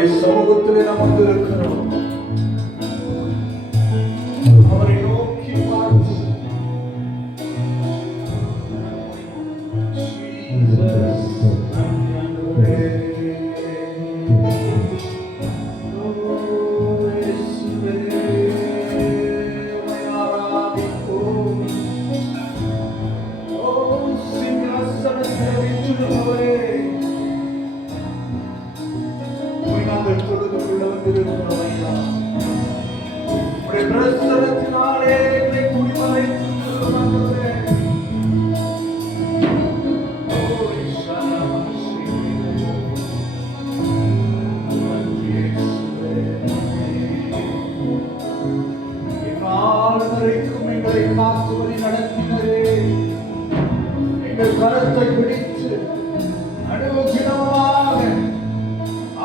சமூகத்திலே நாம் வந்திருக்கிறோம். அவரை நோக்கி பார்த்து கரத்தை பிடித்து அனுபவமாக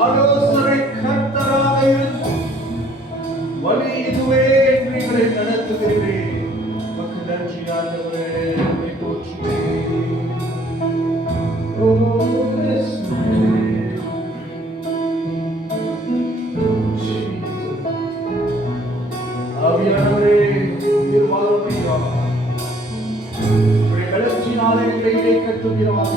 ஆலோசனை கர்த்தராக இருக்கும் வழி இதுவே என்று எங்களை நடத்துகிறேன். உமக்கு நன்றி ஆண்டவரே, உம்மை போற்றுகிறேன். ஆவியானவரே, திருவாரூரையா வெளச்சினாலே எங்களை கட்டுகிறவாக.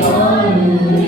Hallelujah.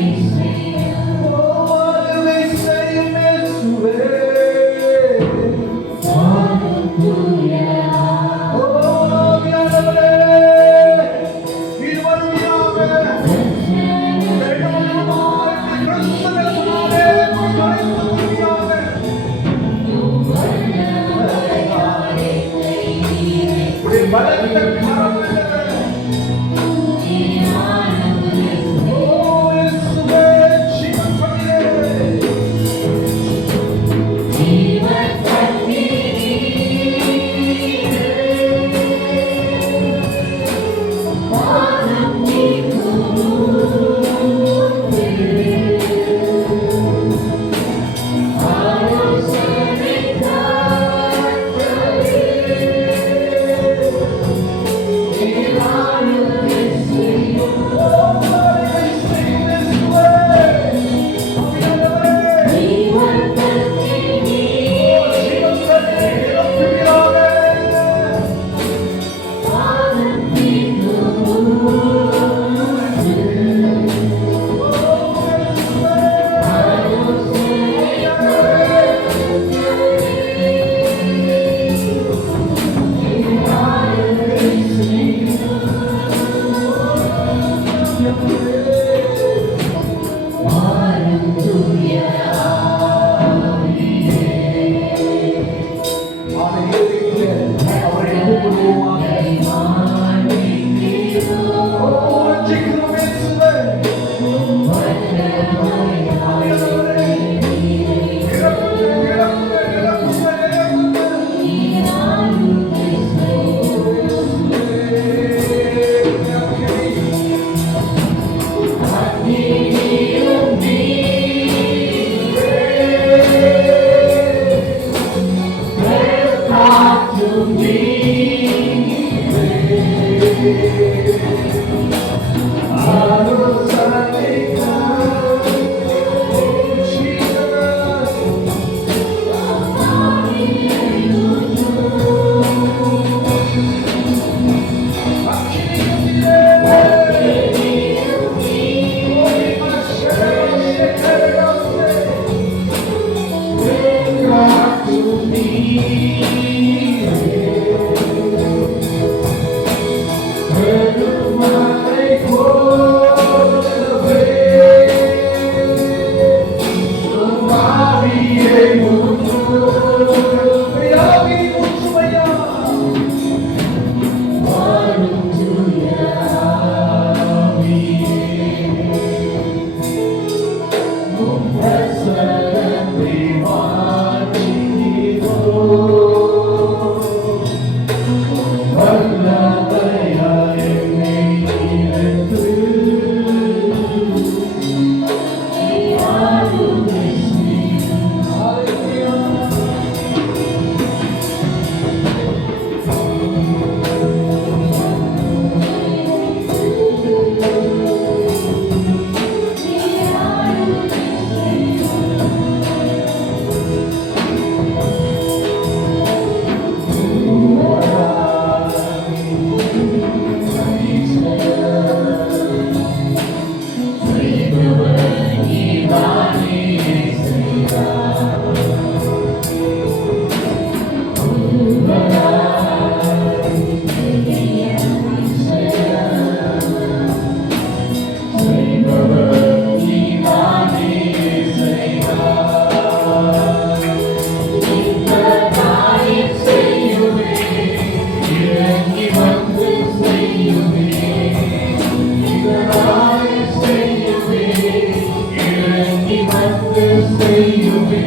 செய்யுமே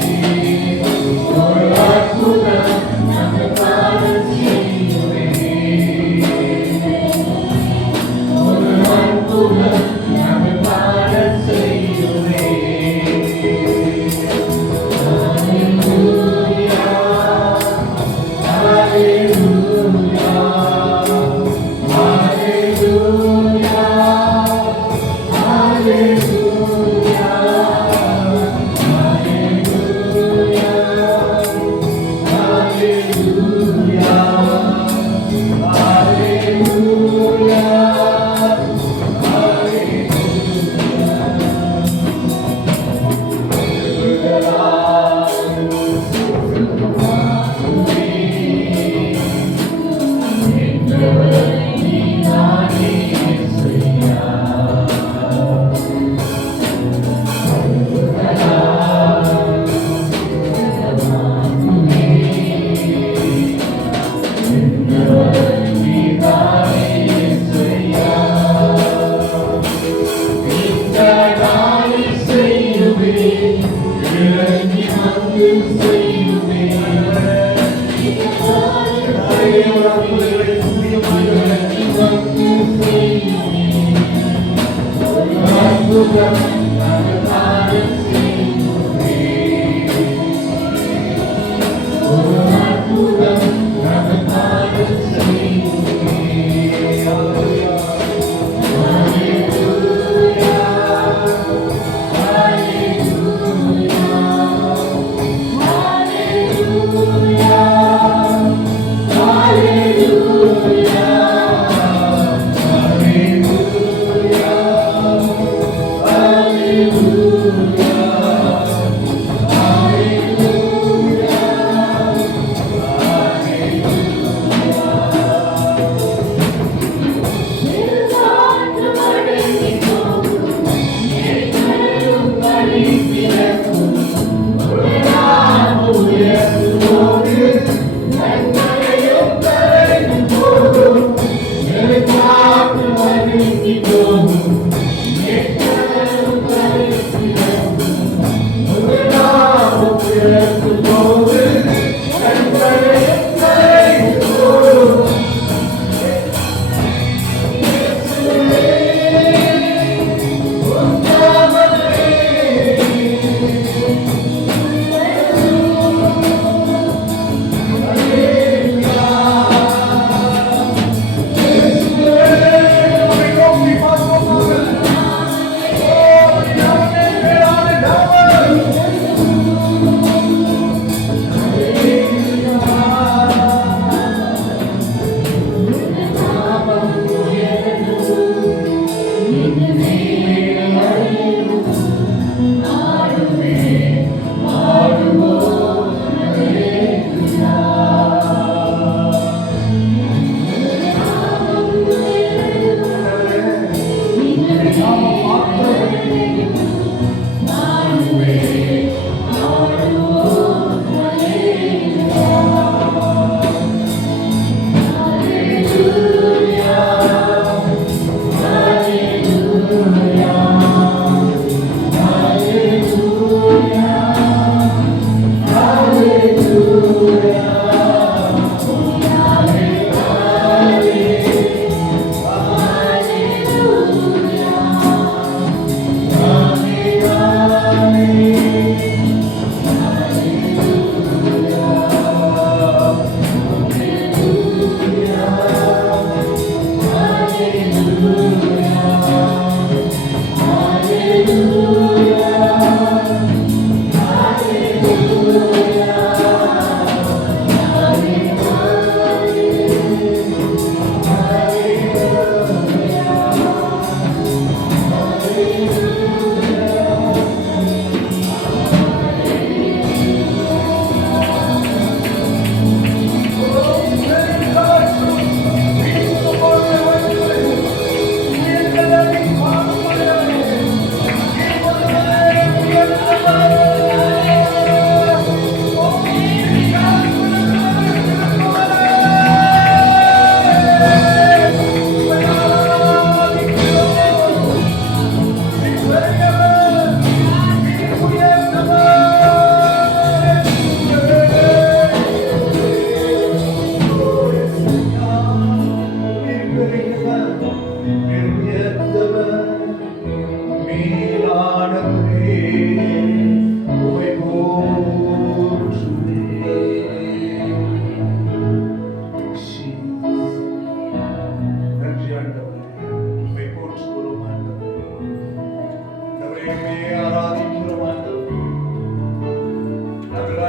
ஒரு அற்புதம் நம்மை காண செய்யுமே ஒரு அற்புதம் நம்மை காண செய்யுமே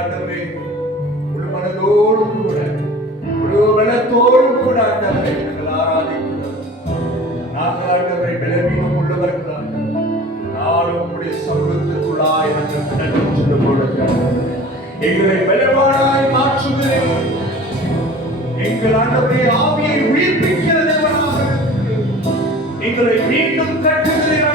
ஆண்டவரே முழு மனதோடு கூட முழு பலத்தோடு கூட ஆண்டவரை நாங்கள் ஆராதிக்கிறோம். நாங்கள் ஆண்டவரை பலவீனம் உள்ளவர்களாக நாளும் உம்முடைய சமூகத்திற்குள்ளாய் நாங்கள் கடந்து சென்று கொண்டிருக்கிறோம். எங்களை பலவானாய் மாற்றுகிறேன். எங்கள் ஆண்டவரே ஆவியை உயிர்ப்பிக்கிற தேவனாக எங்களை மீண்டும் கட்டுகிறேன்.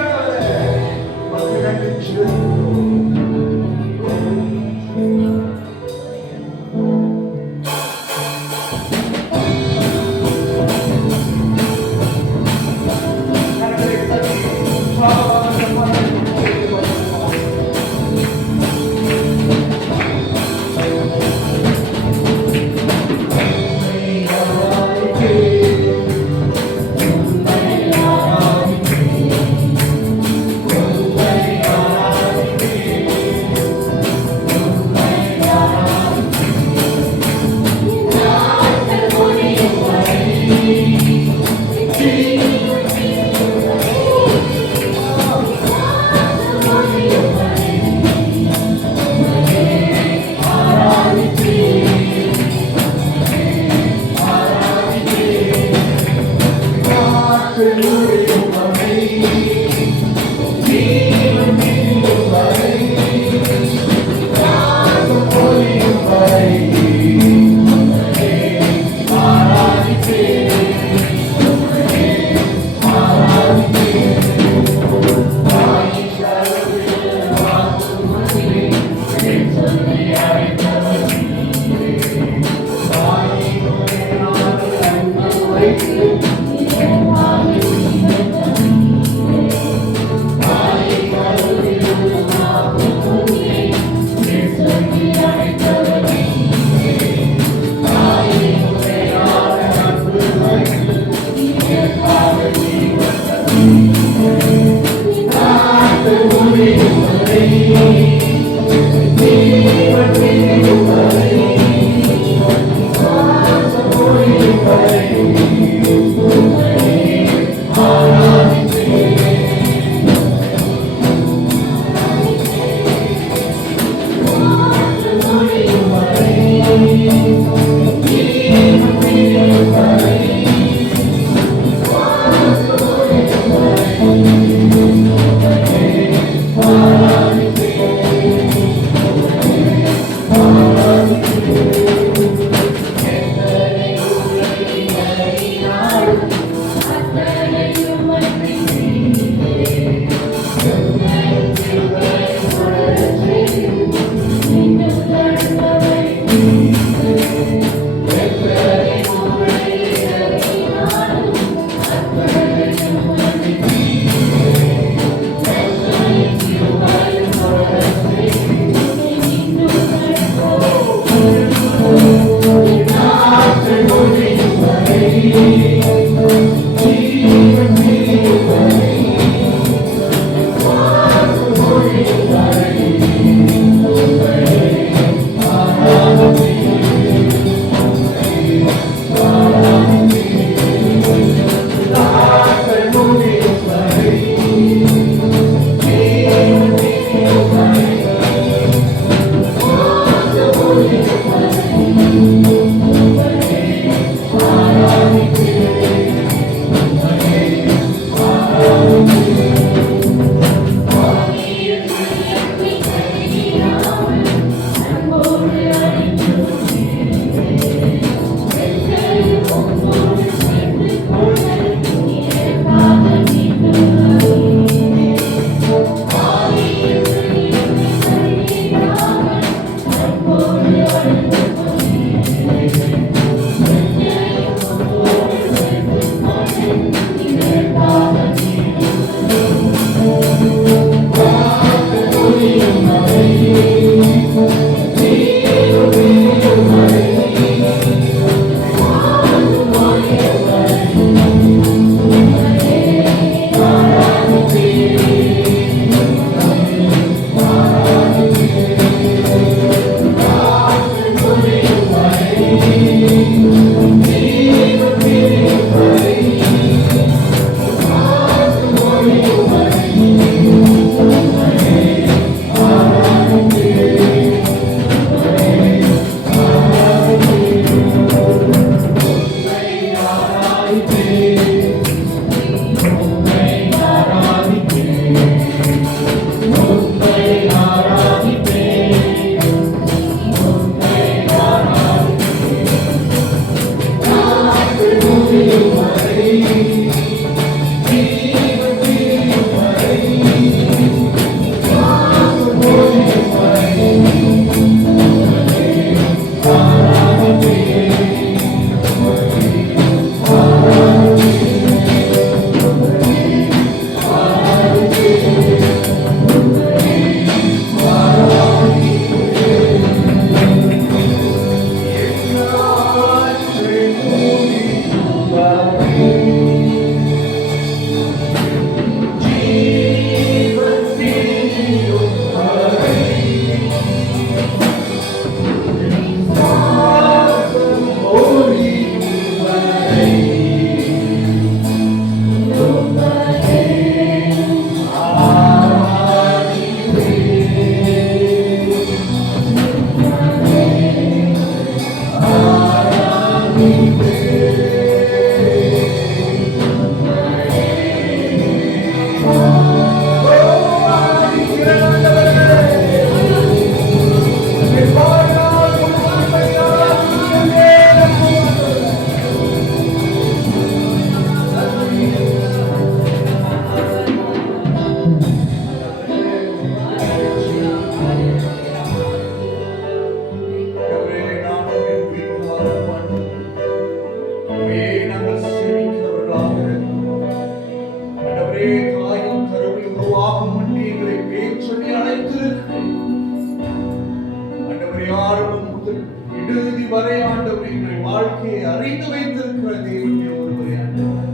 ஆரம்பம் முதல் இறுதி வரை ஆண்டவரே எங்கள் வாழ்க்கையை அறிந்து வைத்திருக்கிற தேவனே ஒருவரே ஆண்டவரே.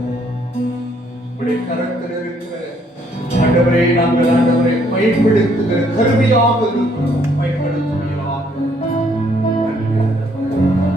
உடைய கரத்தில் இருக்கிற ஆண்டவரே நாங்கள் ஆண்டவரை பயன்படுத்துகிற கருவியாக இருக்கிறோம். பயன்படுத்துவீராக. நன்றி ஆண்டவரே.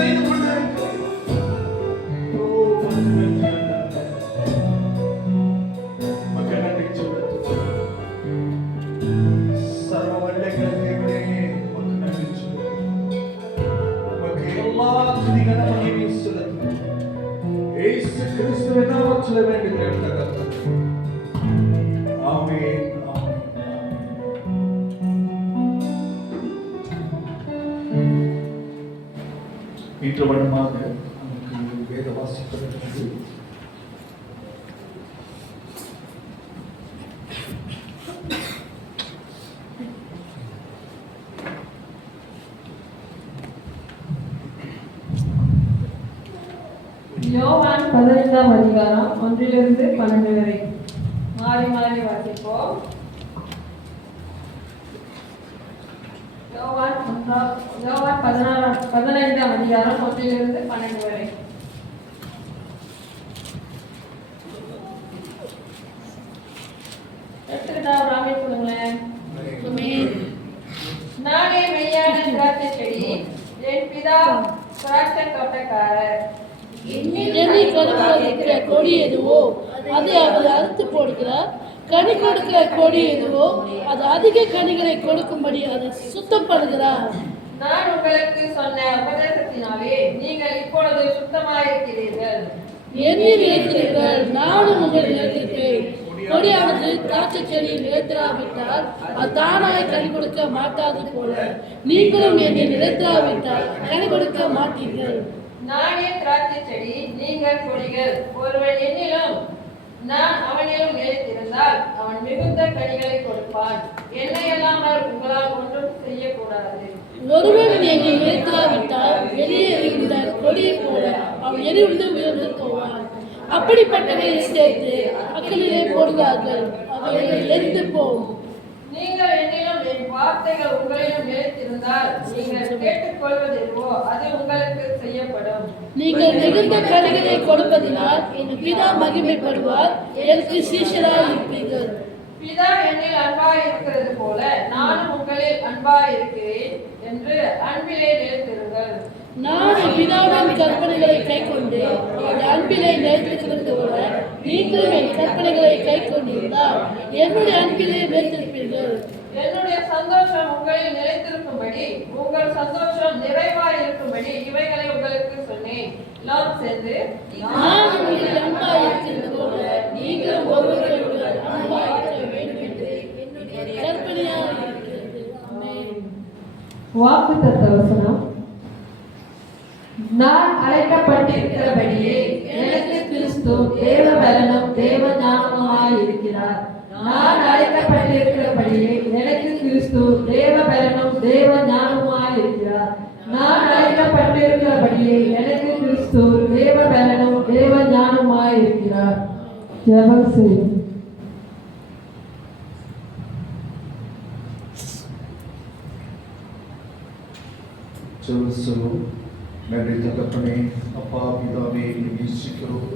செய்து கொண்டிருக்கிறேன். ஓ, மகன் நன்றி சொல்லுகிறேன். சர்வ வல்லமையுள்ள தேவனே, உமக்கு நன்றி சொல்லுகிறேன். உமக்கு எல்லா துதி கன மகிமையும் செலுத்துகிறேன். இயேசு கிறிஸ்துவின் நாமத்தில் வேண்டுகிறேன் தகப்பனே. ஆமென். இன்று வண்ணமாக நமக்கு வேத வாசிப்பதற்கு யோவான் 15ஆம் அதிகாரம் 1-12 வரை மாறி மாறி வாசிப்போம். யோவான் 15ஆம் அதிகாரம் 1-12 வரை. எடுத்துக்கிட்டா ராமே சொல்லுங்களேன். நானே மெய்யான திராட்சை செடி, என் பிதா திராட்சை தோட்டக்காரர். என்னை கருவாதிக்கிற கொடி எதுவோ அதை அவர் அறுத்து போடுகிறார். கனி கொடுக்கிற கொடி எதுவோ அது அதிக கனிகளை கொடுக்கும்படி அதை சுத்தப்படுகிறார். நான் உங்களுக்கு சொன்ன உபதேசத்தினாலே நீங்கள் இப்பொழுது சுத்தமாயிருக்கிறீர்கள். என்னில் நிலைத்திருங்கள், நானும் உங்கள் நிலைத்திருக்கிறேன். கொடியானது திராட்சை செடியில் நிலைத்திராவிட்டால் அது தானாய் கனி கொடுக்க மாட்டாது போல நீங்களும் என்னை நிலைத்திராவிட்டால் கனி கொடுக்க மாட்டீர்கள். நானே திராட்சை செடி, நீங்கள் கொடிகள். ஒருவன் என்னிலும் நான் அவனிலும் நிலைத்திருந்தால் அவன் மிகுந்த கனிகளை கொடுப்பான். என்னை அல்லாமல் உங்களால் ஒன்றும் செய்யக்கூடாது. ஒருவன் என்னை நிலைத்திராவிட்டால் வெளியே எறிகின்ற கொடியை போல அவன் எரிந்து உயர்ந்து போவான். அப்படிப்பட்டவரை சேர்த்து அக்கலிலே போடுவார்கள், அவைகள் எரிந்து போகும். நீங்கள் என்னிலும் என் வார்த்தைகள் உங்களிலும் நிலைத்திருந்தால் நீங்கள் கேட்டுக்கொள்வது எதுவோ அது உங்களுக்கு செய்யப்படும். நீங்கள் மிகுந்த கனிகளை கொடுப்பதினால் என் பிதா மகிமைப்படுவார், எனக்கு சீஷராய் இருப்பீர்கள். பிதா என்னில் அன்பாய் இருக்கிறது போல நானும் உங்களில் அன்பாய் இருக்கிறேன் என்று அன்பிலே நிலைத்திருங்கள். நான் பிதாவின் கற்பனைகளை கைக்கொண்டு அவருடைய அன்பிலே நிலைத்திருக்கிறது போல நீங்களும் என் கற்பனைகளை கைக்கொண்டிருந்தால் என்னுடைய அன்பிலே நிலைத்திருப்பீர்கள். என்னுடைய சந்தோஷம் உங்களில் நிலைத்திருக்கும்படி உங்கள் சந்தோஷம் நிறைவாய் இருக்கும்படி இவைகளை உங்களுக்கு சொன்னேன். எல்லாம் சேர்ந்து நான் உங்களில் அன்பாய் இருக்கிறது போல நீங்களும் ஒருவருக்கொருவர் அன்பாய் இருக்க வேண்டும் என்று என்னுடைய கற்பனையாக இருக்கிறது. ஆமென். வாக்குத்தத்த வசனம். நான் அழைக்கப்பட்டிருக்கிறபடியே எனக்கு கிறிஸ்து தேவ பலனும் தேவ ஞானமுமாய் இருக்கிறார். நான் அழைக்கப்பட்டிருக்கிறபடியே எனக்கு கிறிஸ்து தேவ பலனும் தேவ ஞானமுமாய் இருக்கிறார். நான் அழைக்கப்பட்டிருக்கிறபடியே எனக்கு கிறிஸ்து தேவ பலனும் தேவ ஞானமுமாய் இருக்கிறார். ஜெபம் செய்யும். சொல்லுவோம். நன்றி தகப்பனே, அப்பா பிதாவே, நேசிக்கிறோம்.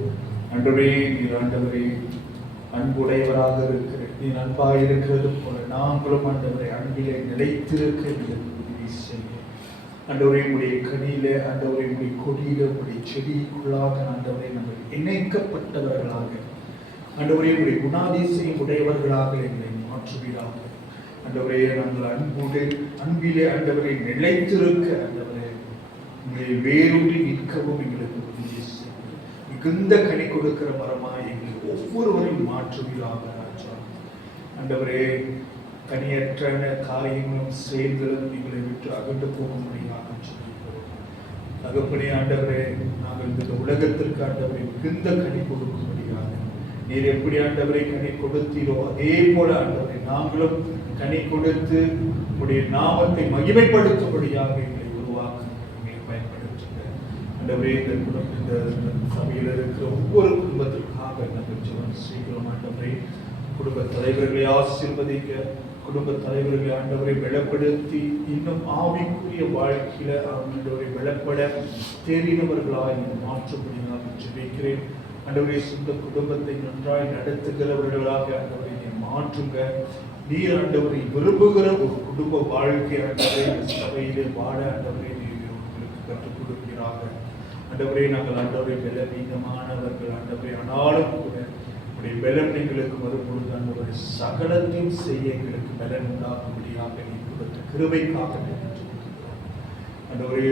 ஆண்டவரே, நீர் ஆண்டவரே அன்புடையவராக இருக்கிற நீர் அன்பாக இருக்கிறது போல நாங்களும் ஆண்டவரை அன்பிலே நிலைத்திருக்க உதவி செய்ய. ஆண்டவரே, உடைய கனியில, ஆண்டவரை உடைய கொடியில, உடைய செடிக்குள்ளாக ஆண்டவரை நாங்கள் இணைக்கப்பட்டவர்களாக, ஆண்டவரே உடைய குணாதிசயம் உடையவர்களாக எங்களை மாற்றுவீராக. ஆண்டவரே, நாங்கள் அன்பிலே ஆண்டவரை நிலைத்திருக்க, ஆண்டவரே உங்களை வேரூன்றி நிற்கவும் எங்களுக்கு உதவி செய்ய. மிகுந்த கனி கொடுக்கிற மரமாய் எங்களை ஒவ்வொருவரையும் மாற்றுவீராக. ஆண்டவரே, கனியற்ற காரியங்களும் செயல்களும் எங்களை விட்டு அகன்று போக முடியாக சொல்லிக்கிறோம். தகப்பனே, ஆண்டவரே, நாங்கள் இந்த உலகத்திற்கு ஆண்டவரை மிகுந்த கனி கொடுக்கும்படியாக நீர் எப்படி ஆண்டவரை கனி கொடுத்தீரோ அதே போல ஆண்டவரை நாங்களும் கனி கொடுத்து உடைய நாமத்தை மகிமைப்படுத்தும்படியாக எங்களை உருவாக்க பயன்படுத்துங்க. ஆண்டவரே, இந்த சபையில் இருக்கிற ஒவ்வொரு குடும்பத்திற்காக நாங்கள் ஜெபம் செய்கிறோம். ஆண்டவரே, குடும்ப தலைவர்களை ஆசீர்வதிக்க, குடும்ப தலைவர்களை ஆண்டவரை பலப்படுத்தி இன்னும் ஆவிக்குரிய வாழ்க்கையில ஆண்டவரை பலப்பட தெரிந்தவர்களாய் மாற்றும்படியாக ஜெபிக்கிறேன். ஆண்டவரே, சொந்த குடும்பத்தை நன்றாய் நடத்துகிறவர்களாக ஆண்டவரை மாற்றுங்க. நீர் ஆண்டவரை விரும்புகிற ஒரு குடும்ப வாழ்க்கை ஆண்டவரை சபையிலே வாழ ஆண்டவரை நீர் உங்களுக்கு கற்றுக் கொடுக்கிறாங்க. ஆண்டவரே, நாங்கள் ஆண்டவரை பலவீனமானவர்கள் ஆண்டவரே, ஆனாலும் கூட உடைய பலம் எங்களுக்கு வரும்பொழுது ஆண்டவரை சகலத்தையும் செய்ய எங்களுக்கு பலன் உண்டாகும்படியாக நீ கொடுத்த கிருபைக்காக ஆண்டவரே,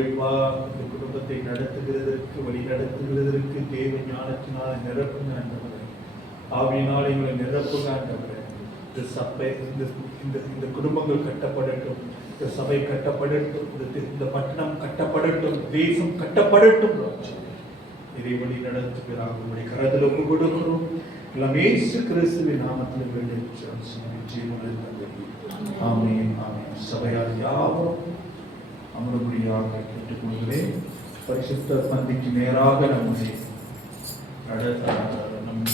இந்த குடும்பத்தை நடத்துகிறதற்கு வழி நடத்துகிறதற்கு தேவ ஞானத்தினால் நிரப்புங்க ஆண்டவரே, ஆவியினால் எங்களை நிரப்புங்க ஆண்டவரே. இந்த சபை இந்த குடும்பங்கள் கட்டப்படட்டும், இந்த சபை கட்டப்படட்டும், இந்த பட்டணம் கட்டப்படட்டும், தேசம் கட்டப்படட்டும். இதை வழி நடத்துகிறாங்க உங்களுடைய கரத்தில் ஒப்பு கொடுக்கிறோம். எல்லாம் இயேசு கிறிஸ்துவின் நாமத்தில் ஜீவனில் ஆமென் ஆமென். சபையார் யாவரும் அமரும்படியாக கேட்டுக்கொள்கிறேன். பரிசுத்த பந்திக்கு நேராக நம்மை நம்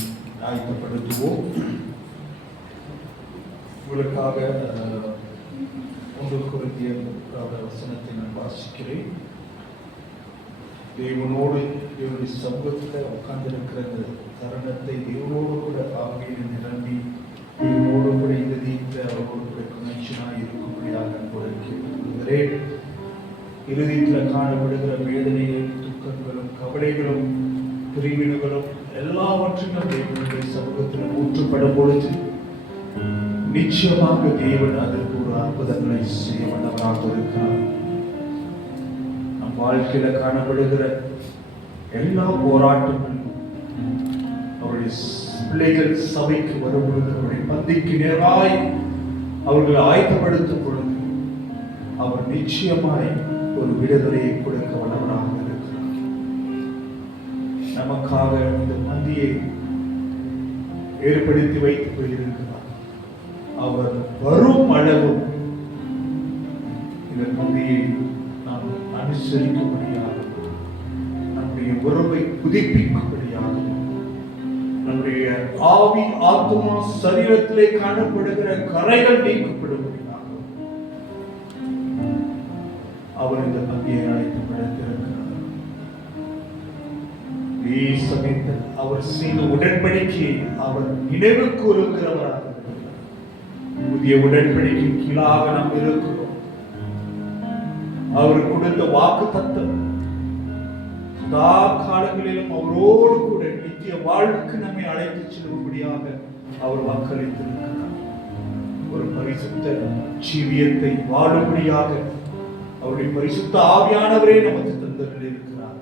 ஆயத்தப்படுத்துவோம். உங்களுக்காக 1 கொரிந்தியர் வசனத்தை நான் வாசிக்கிறேன். தேவனோடு தேவனுடைய சமூகத்தில் உட்கார்ந்திருக்கிற தருணத்தை தேவனோடு கூட ஆவியில் நிரம்பி தேவனோடு கூட இறுதித்த அவரோடு கூட கனெக்ஷனாக இருக்கும்படியாக கேட்டுக்கொள்கிறேன். இறுதியில் காணப்படுகிற வேதனைகளும் துக்கங்களும் கவலைகளும் பிரிவினைகளும் எல்லாவற்றையும் தேவனுடைய சமூகத்தில் ஊற்றப்படும் பொழுது நிச்சயமாக தேவன் அதற்கு ஒரு அற்புதங்களை செய்ய வல்லவராக இருக்கிறார். நம் வாழ்க்கையில காணப்படுகிற எல்லா போராட்டங்களும் அவருடைய பிள்ளைகள் சபைக்கு வரும் பொழுது அவருடைய பந்திக்கு நேராய் அவர்களை ஆயத்தப்படுத்தும் பொழுது அவர் நிச்சயமாய் ஒரு விடுதலையை கொடுக்க வல்லவராக இருக்கிறார். நமக்காக இந்த பந்தியை ஏற்படுத்தி வைத்து போயிருக்கிறார். அவர் வரும் அளவும் இந்த பந்தியை நாம் அனுசரிக்கும்படியாக, நம்முடைய உறவை புதுப்பிக்கும்படியாக, நம்முடைய ஆவி ஆத்மா சரீரத்திலே காணப்படுகிற கரைகள் நீக்கப்படும்படியாக அவர் இந்த பந்தியை அழைத்து படைத்திருக்கிறார். சமயத்தில் அவர் செய்த உடன்படிக்கையை அவர் நினைவு கூறுகிறவராக புதிய உடன்படிக்கை கீழாக நாம் இருக்கிறோம். அவர் கொடுத்த வாக்கு தத்தம் சதா காலங்களிலும் அவரோடு கூட நித்திய வாழ்வுக்கு நம்மை அழைத்து செல்லும்படியாக அவர் வாக்களித்திருக்கிறார். ஒரு பரிசுத்த ஜீவியத்தை வாழும்படியாக அவருடைய பரிசுத்த ஆவியானவரே நமக்கு தந்திருக்கிறார்.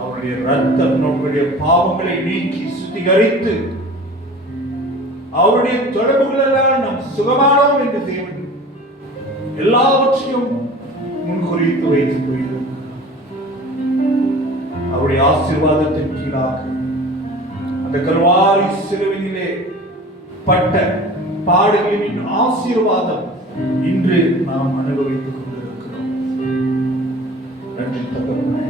அவருடைய ரத்தம் நம்முடைய பாவங்களை நீக்கி சுத்திகரித்து அவருடைய தொடர்புகளெல்லாம் நாம் சுகமானோம் என்று தேவன் எல்லாவற்றையும் முன்குறித்து வைத்து போயிருக்கிறார். அவருடைய ஆசீர்வாதத்தின் கீழாக அந்த கல்வாரி சிலுவையிலே பட்ட பாடுகளின் ஆசீர்வாதம் இன்று நாம் அனுபவித்துக் கொண்டிருக்கிறோம். நன்றி தகப்பனே.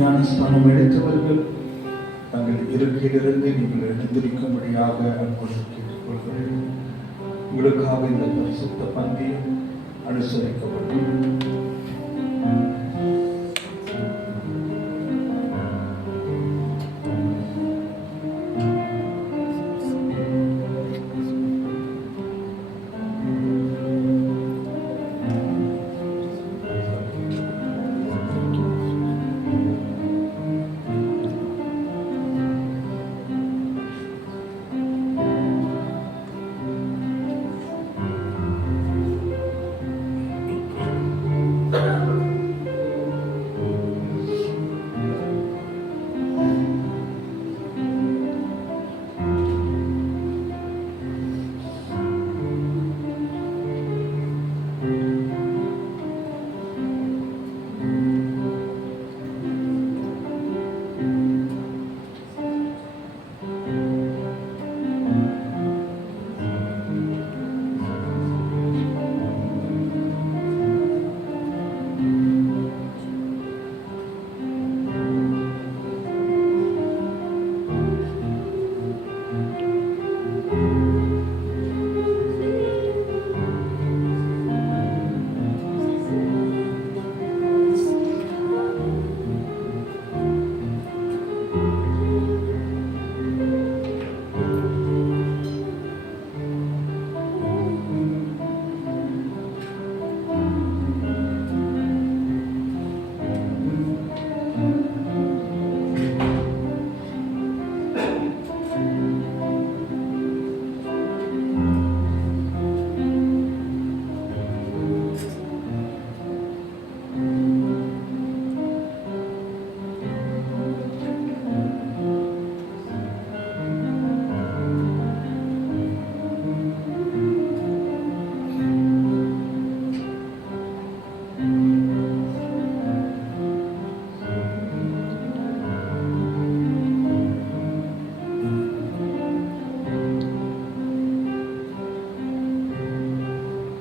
ஞானஸ்தானம் எடுத்தவர்கள் தங்கள் இருக்கையிலிருந்து நீங்கள் எழுந்திருக்கும்படியாக அன்போடு கேட்டுக்கொள்கிறேன். உங்களுக்காக இந்த பரிசுத்த பந்தி அனுசரிக்கப்படும்.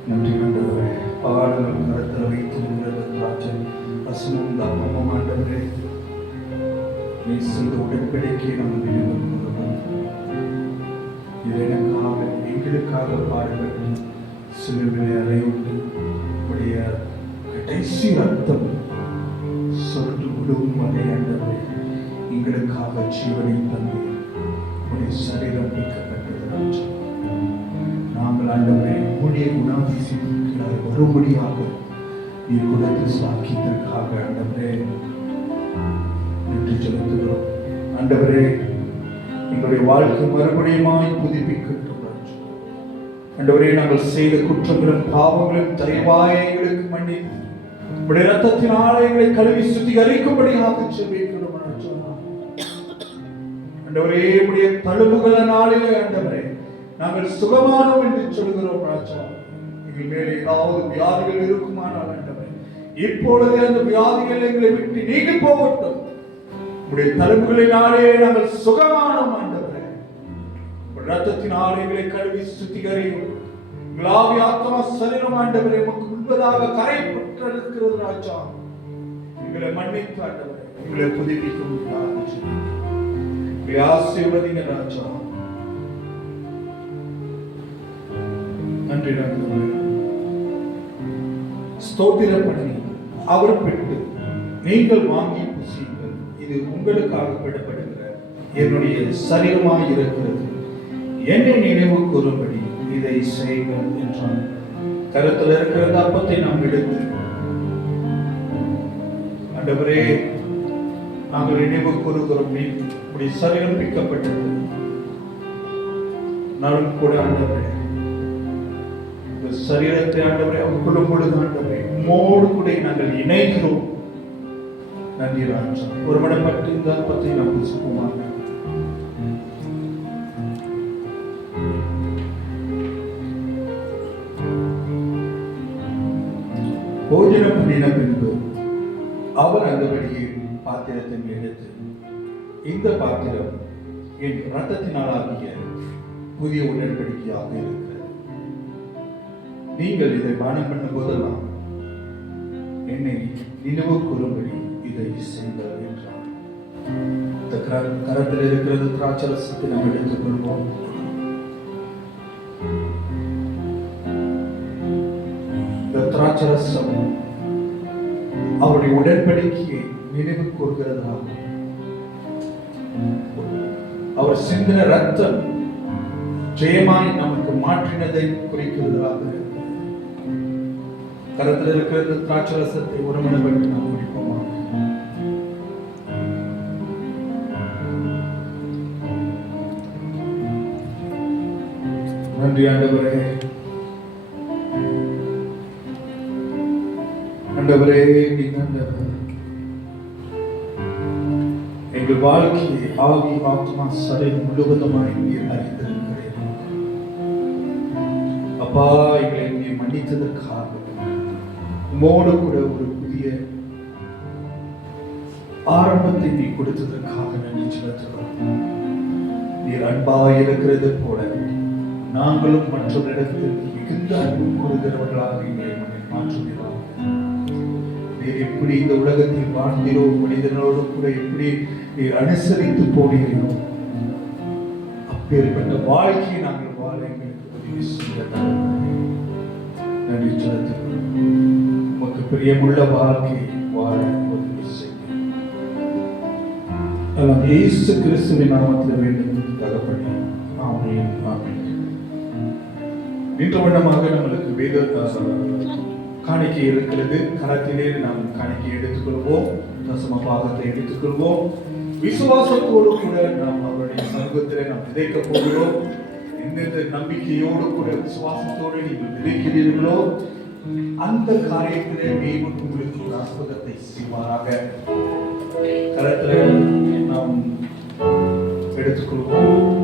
நன்றி ஆண்டவரே. பாடங்கள் கரத்தில் வைத்திருக்கிறது திராட்சை ரசமும் தப்பமும் ஆண்டவரே, நீ செய்த உடன்படிக்கை நாங்கள் நினைவுகிறோம். இது எனக்காக எங்களுக்காக பாடுபட்டு சிலுவிலை அறையுண்டு உடைய கடைசி ரத்தம் சொட்டு விடும் வரை ஆண்டவரே எங்களுக்காக ஜீவனை தந்து உடைய சரீரம் நீக்கப்பட்டது ராஜா. நாங்கள் ஆண்டவரே உடைய குணாதிசயங்களாய் வரும்படியாக நீ கொடுத்து சாக்கியதற்காக ஆண்டவரே நன்றி செலுத்துகிறோம். ஆண்டவரே எங்களுடைய வாழ்க்கை மறுபடியுமாய் புதுப்பிக்கட்டும் ராஜா. ஆண்டவரே நாங்கள் செய்த குற்றங்களும் பாவங்களும் தயவாய் எங்களுக்கு மன்னித்து உடைய ரத்தத்தினாலே எங்களை கழுவி சுத்திகரிக்கும்படியாக செபிக்கிறோம் ராஜா. ஆண்டவரே உடைய தழும்புகளினாலே ஆண்டவரே நாங்கள் சுகமானோம் என்று சொல்கிறோம் ராஜா. எங்கள் மேலே ஏதாவது வியாதிகள் இருக்குமானால் ஆண்டவரே இப்பொழுதே அந்த வியாதிகள் எங்களை விட்டு நீங்கி போகட்டும். உடைய தழும்புகளினாலே நாங்கள் சுகமானோம் ஆண்டவரே. ரத்தத்தினாலே எங்களை கழுவி சுத்திகரியும். ஆவி ஆத்மா சரீரம் ஆண்டவரே உமக்கு முன்பதாக கரைப்பட்டிருக்கிறது ராஜா. எங்களை மன்னித்து ஆண்டவரே எங்களை புதுப்பிக்கும் ஆசீர்வதிங்க ராஜா. நன்றி ஆண்டவரே. ஸ்தோத்திரம் பண்ணி அவர் பெற்று நீங்கள் வாங்கி புசியுங்கள். இது உங்களுக்காக விடப்படுகிற என்னுடைய சரீரமாய் இருக்கிறது. என்னை நினைவு கூறும்படி இதை செய்யுங்கள் என்றான். கருத்தில் இருக்கிற அப்பத்தை நாம் எடுத்து ஆண்டவரே நாங்கள் நினைவு கூறுகிறோம். இப்படி சரீரம் பிக்கப்பட்டது. நானும் கூட ஆண்டவரே இந்த சரீரத்தை ஆண்டவரே அவர் கொள்ளும் பொழுது ஆண்டவரே உம்மோடு கூட நாங்கள் இணைகிறோம். நன்றி ராஜா. ஒரு மடப்பட்டு இந்த அப்பத்தை நாம் புசிப்போமாக. போஜனம் பண்ணின பின்பு அவர் அந்தபடியே பாத்திரத்தை எடுத்து, இந்த பாத்திரம் என் ரத்தத்தினாலாகிய புதிய உடன்படிக்கையாக இருக்கிறது. நீங்கள் இதை பானம் பண்ணும் போதெல்லாம் என்னை நினைவு கூறும்படி இதை செய்தார் என்றார். இந்த கரத்தில் இருக்கிறது திராட்சரசத்தை நாம் எடுத்துக் கொள்வோம். இந்த திராட்சரசம் அவருடைய உடன்படிக்கையை நினைவு கூறுகிறதாக, அவர் சிந்தின ரத்தம் ஜெயமாய் நமக்கு மாற்றினதை குறிக்கிறதாக. கரத்தில் இருக்கிற திராட்சரசத்தை ஒரு மணி நாம் குடிப்போமா? நன்றி ஆண்டவரே. ஆண்டவரே எங்கள் வாழ்க்கையை ஆவி ஆத்மா சரீரம் முழுவதுமாய் நீர் அறிந்திருக்கிறேன். அப்பா எங்களை நீ மன்னித்ததற்காக, உம்மோடு கூட ஒரு புதிய ஆரம்பத்தை நீ கொடுத்ததற்காக நன்றி செலுத்துகிறோம். நீர் அன்பாய் இருக்கிறது போல நாங்களும் மற்றொரு இடத்தில் மிகுந்த அன்பு கூறுகிறவர்களாக எங்களை மாற்றுகிறோம். நீர் எப்படி இந்த உலகத்தில் வாழ்ந்தீரோ, மனிதனோடு கூட எப்படி நீர் அனுசரித்து போனீர்களோ, அப்பேற்பட்ட வாழ்க்கையை நாங்கள் வாழ எங்களுக்கு உதவி செய்ய நன்றி செலுத்துகிறோம். உமக்கு பிரியமுள்ள வாழ்க்கை வாழ உதவி செய்யும். இயேசு கிறிஸ்துவின் நாமத்தில் வேண்டும் தகப்பனே. ஆமென், ஆமென். இன்று வண்ணமாக நம்மளுக்கு வேத காணிக்கை இருக்கிறது. கரத்திலே நாம் காணிக்கை எடுத்துக்கொள்வோம். தசம பாகத்தை எடுத்துக்கொள்வோம். விசுவாசத்தோடு கூட நாம் அவருடைய சமூகத்திலே நாம் விதைக்க போகிறோம். எந்தெந்த நம்பிக்கையோடு கூட விசுவாசத்தோடு நீங்கள் விதைக்கிறீர்களோ அந்த காரியத்திலே தேவன் உங்களுக்கு ஒரு அற்புதத்தை செய்வாராக. கரத்திலே நாம் எடுத்துக்கொள்வோம்.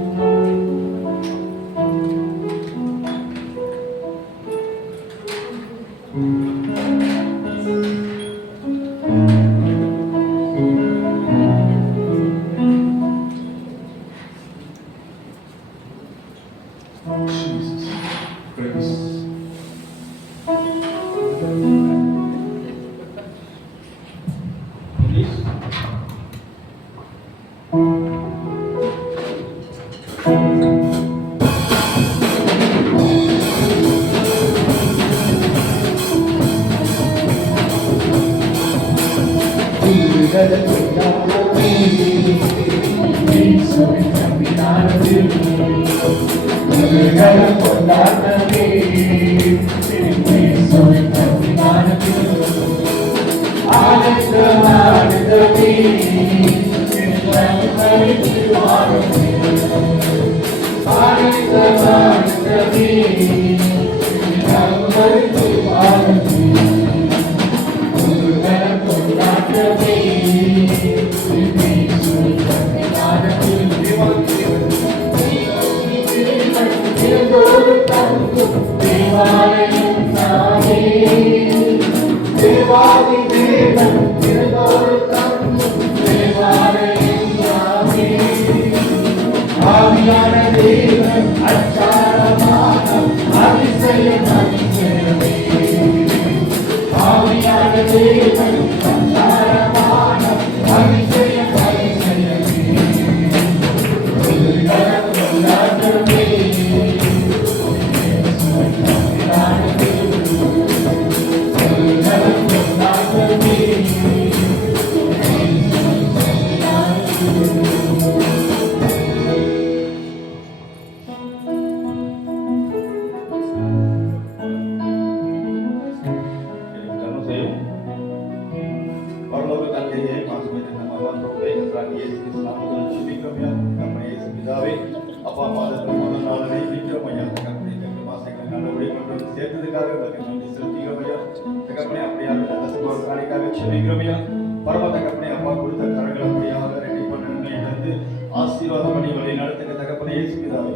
ஆசீர்வாதம் பண்ணி வழி நடத்துங்க தகப்பனே இயேசு பிதாவே.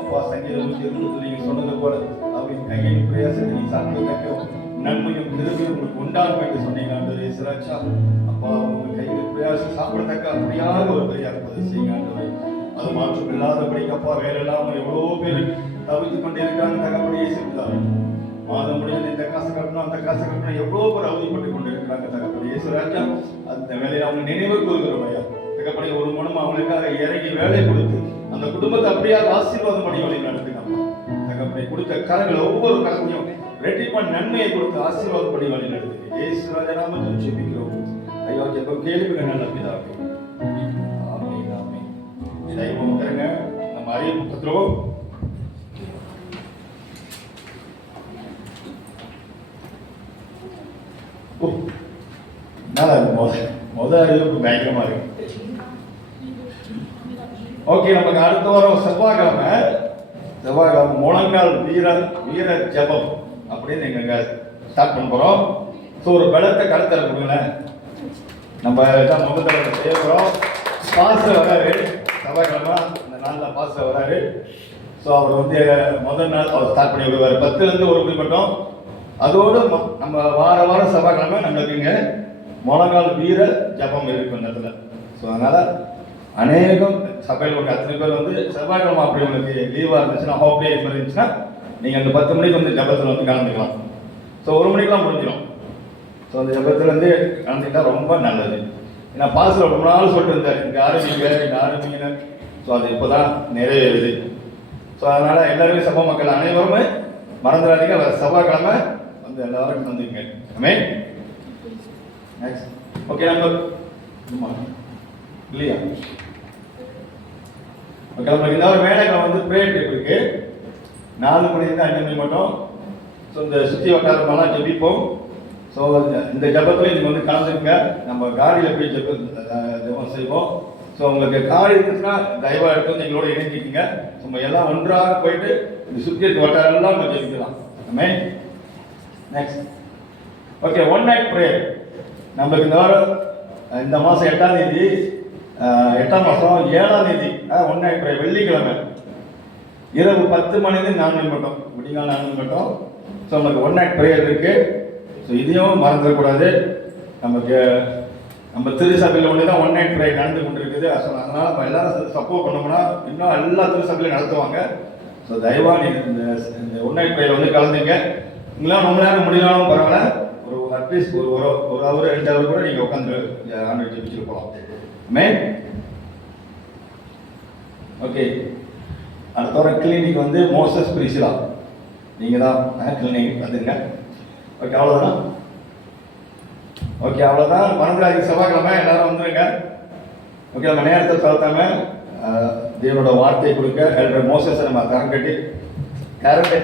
அப்பா சங்கீதம் 120 நீங்க சொன்னது போல அவரின் கையின் பிரயாசத்தை நீ சாப்பிட்டதற்கு நன்மையும் திரும்பியும் உங்களுக்கு உண்டாகும் என்று சொன்னீங்க ஆண்டவரே இயேசுராஜா. அப்பா உங்க கையில் பிரயாசம் சாப்பிடத்தக்க அப்படியாக ஒரு பெரிய அற்புதம் செய்யுங்க ஆண்டவரே. அது மாற்றம் இல்லாதபடிக்கு அப்பா வேற இல்லாமல் எவ்வளவோ பேர் தவித்துக் கொண்டே இருக்காங்க தகப்பனே இயேசு பிதாவே. மாதம் முடிஞ்சது இந்த காசு கட்டணும் அந்த காசு கட்டணும் எவ்வளோ பேர் அவதிப்பட்டு கொண்டு இருக்கிறாங்க தகப்பனே இயேசுராஜா. அந்த வேலையை அவங்க நினைவு கூறுகிறோம் ஐயா தகப்பனே. ஒரு மனம் அவங்களுக்காக இறங்கி வேலை கொடுத்து அந்த குடும்பத்தை அப்படியாக ஆசீர்வாதம் பண்ணி வழி நடத்துங்க தகப்பனே. கொடுத்த கரங்களை ஒவ்வொரு கரத்தையும் ரெட்டிப்பா நன்மையை கொடுத்து ஆசீர்வாதம் பண்ணி வழி நடத்துங்க இயேசு ராஜா நாமத்தில் ஜெபிக்கிறோம் ஐயா. ஜெபம் கேள்வி நல்ல பிதாவே. ஆமென் ஆமென். தெய்வம் தருங்க நம்ம அறிய புத்தகம் முதல் அறிவுக்கு பயங்கரமா இருக்கு. ஓகே, நமக்கு அடுத்த வாரம் செவ்வாய்க்கிழமை முழங்கால் வீர ஜபம் அப்படின்னு எங்க ஸ்டார்ட் பண்ண போறோம். ஸோ ஒரு பலத்தை கருத்தில் கொடுங்களேன். நம்ம முகத்தில் செய்ய போகிறோம். பாஸ்டர் வராரு செவ்வாய்க்கிழமை, இந்த நாளில் பாஸ்டர் வராரு. ஸோ அவர் வந்து முதல் நாள் அவர் ஸ்டார்ட் பண்ணி விடுவார் 10லேருந்து 1 மணி மட்டும். அதோடு நம்ம வாரம் செவ்வாய்க்கிழமை நம்மளுக்கு இங்கே முழங்கால் வீர ஜபம் இருக்கும் இந்த இடத்துல. ஸோ அதனால் அநேகம் சபையில் ஒரு 10 பேர் வந்து செவ்வாய்க்கிழமை அப்படி உங்களுக்கு லீவாக இருந்துச்சுன்னா ஹாஃப் டே மாதிரி இருந்துச்சுன்னா நீங்கள் அந்த 10 மணிக்கு வந்து ஜபத்தில் வந்து கலந்துக்கலாம். ஸோ 1 மணிக்கெலாம் முடிஞ்சிடும். ஸோ அந்த ஜபத்தில் வந்து கலந்துக்கிட்டா ரொம்ப நல்லது. ஏன்னா பாஸ்டர் ரொம்ப நாள் சொல்லிட்டு இருந்தார் இங்கே ஆரம்பிங்க. ஸோ அது இப்போ தான் நிறைவேறுது. ஸோ அதனால் எல்லாருமே சபை மக்கள் அனைவருமே மறந்துடாதீங்க. செவ்வாய்க்கிழமை வந்து எல்லாரும் வந்துங்க. ஆமென். நெக்ஸ்ட் ஓகே, நம்ம இல்லையா ஓகே, நம்மளுக்கு இந்த ஒரு வேலைகளை வந்து ப்ரேயர் டைப் இருக்கு. 4 மணிலேருந்து 5 மணி மட்டும். ஸோ இந்த சுற்றி வட்டாரமெல்லாம் ஜெபிப்போம். ஸோ இந்த ஜபத்தில் நீங்கள் வந்து கலந்துருங்க. நம்ம காடியில் போய் ஜபம் செய்வோம். ஸோ உங்களுக்கு காடி இருந்துச்சுன்னா தயவாக எடுத்து வந்து எங்களோட இணைஞ்சிக்கிங்க. நம்ம எல்லாம் ஒன்றாக போயிட்டு இந்த சுற்றி இருக்க வட்டாரம் எல்லாம் நம்ம ஜெபிக்கலாம். Amen. Next okay, 1 night prayer. நம்மளுக்கு இந்த வாரம் இந்த மாதம் 8ஆம் தேதி 8ஆம் மாதம் 7ஆம் தேதி 1 நைட் ப்ரேயர் வெள்ளிக்கிழமை இரவு 10 மணிலேருந்து 4 மணி மட்டும், விடிகால் 4 மணி மட்டும். ஸோ நமக்கு 1 நைட் ப்ரேயர் இருக்கு. ஸோ இதையும் மறந்துடக்கூடாது. நமக்கு நம்ம திருசபையில் ஒன்று தான் 1 நைட் ப்ரேயர் நடந்து கொண்டு இருக்குது. அதனால் நம்ம எல்லாரும் சப்போர்ட் பண்ணோம்னா இன்னும் எல்லா திருசபையிலும் நடத்துவாங்க. ஸோ தயவாக நீங்கள் இந்த 1 நைட் ப்ரேயர் வந்து கலந்துங்க. உங்களால் ரொம்ப நேரம் முடியலாலும் பரவாயில்ல, ஒரு அட்லீஸ்ட் ஒரு ஹவர் 2 ஹவர் கூட நீங்கள் உட்காந்து ஆண்டு ஜெபிச்சுட்டு போகலாம். ஆமென். ஓகே, அடுத்த வாரம் கிளினிக் வந்து மோசஸ் பிரிசிலா நீங்கள் தான் கிளினிக் வந்துருங்க. ஓகே, அவ்வளோதான். ஓகே, அவ்வளோதான். மறந்துடாதீங்க, செவ்வாய்க்கிழமை எல்லாரும் வந்துருங்க. ஓகே, நம்ம நேரத்தை தளர்த்தாம தேவனோட வார்த்தையை கொடுக்க எல்டர் மோசஸை நம்ம கரம் கட்டி அவரை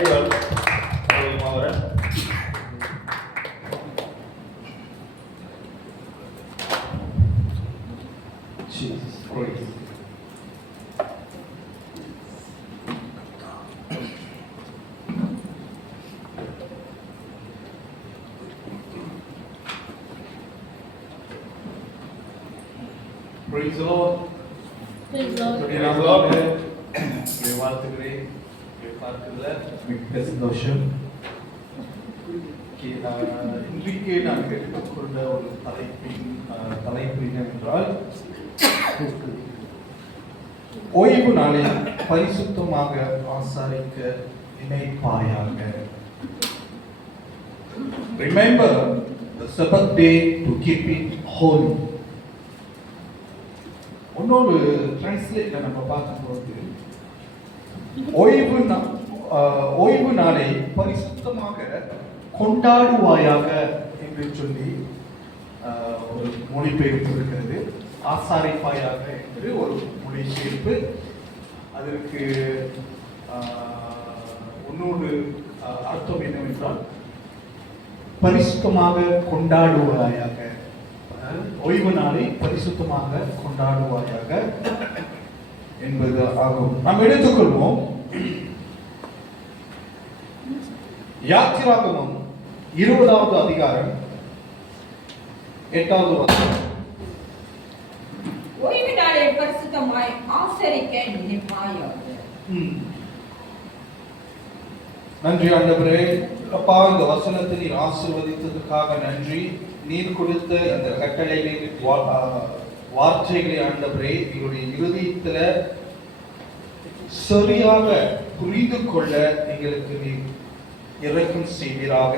Praise the Lord. Praise Lord. வாழ்த்துக்கிறேன். பார்க்கல மிக்க சந்தோஷம். இன்றைக்கு நான் எடுத்துக்கொண்ட ஒரு தலைப்பு என்னவென்றால், ஓய்வு நாளை பரிசுத்தமாக ஆசாரிக்க நினைப்பாயாக. Remember the Sabbath day to keep it holy. இன்னொரு டிரான்ஸ்லேட்ல நம்ம பார்க்கும்போது ஓய்வு நாளை பரிசுத்தமாக கொண்டாடுவாயாக என்று சொல்லி ஒரு மொழிபெயர்ப்பு இருக்கிறது. ஆசாரிப்பாயாக என்று ஒரு மொழிபெயர்ப்பு. அதற்கு இன்னொரு அர்த்தம் என்னவென்றால் பரிசுத்தமாக கொண்டாடுவாயாக, ஓய்வு நாளை பரிசுத்தமாக கொண்டாடுவாயாக என்பது ஆகும். நாம் எடுத்துக்கொள்வோம் யாத்திராகமம் 20வது அதிகாரம் 8வது வசனம். ஓய்வு நாளை பரிசுத்தமாய் ஆசரிக்க நினைப்பாயாக. நன்றி ஆண்டவரே, அப்பா இந்த வசனத்தை நீர் ஆசீர்வதித்ததற்காக நன்றி. நீர் கொடுத்த இந்த கட்டளைகளை வார்த்தைகளை ஆண்டவரே எங்களுடைய இருதயத்துல சரியாக புரிந்து கொள்ள எங்களுக்கு நீர் இரக்கம் செய்வீராக.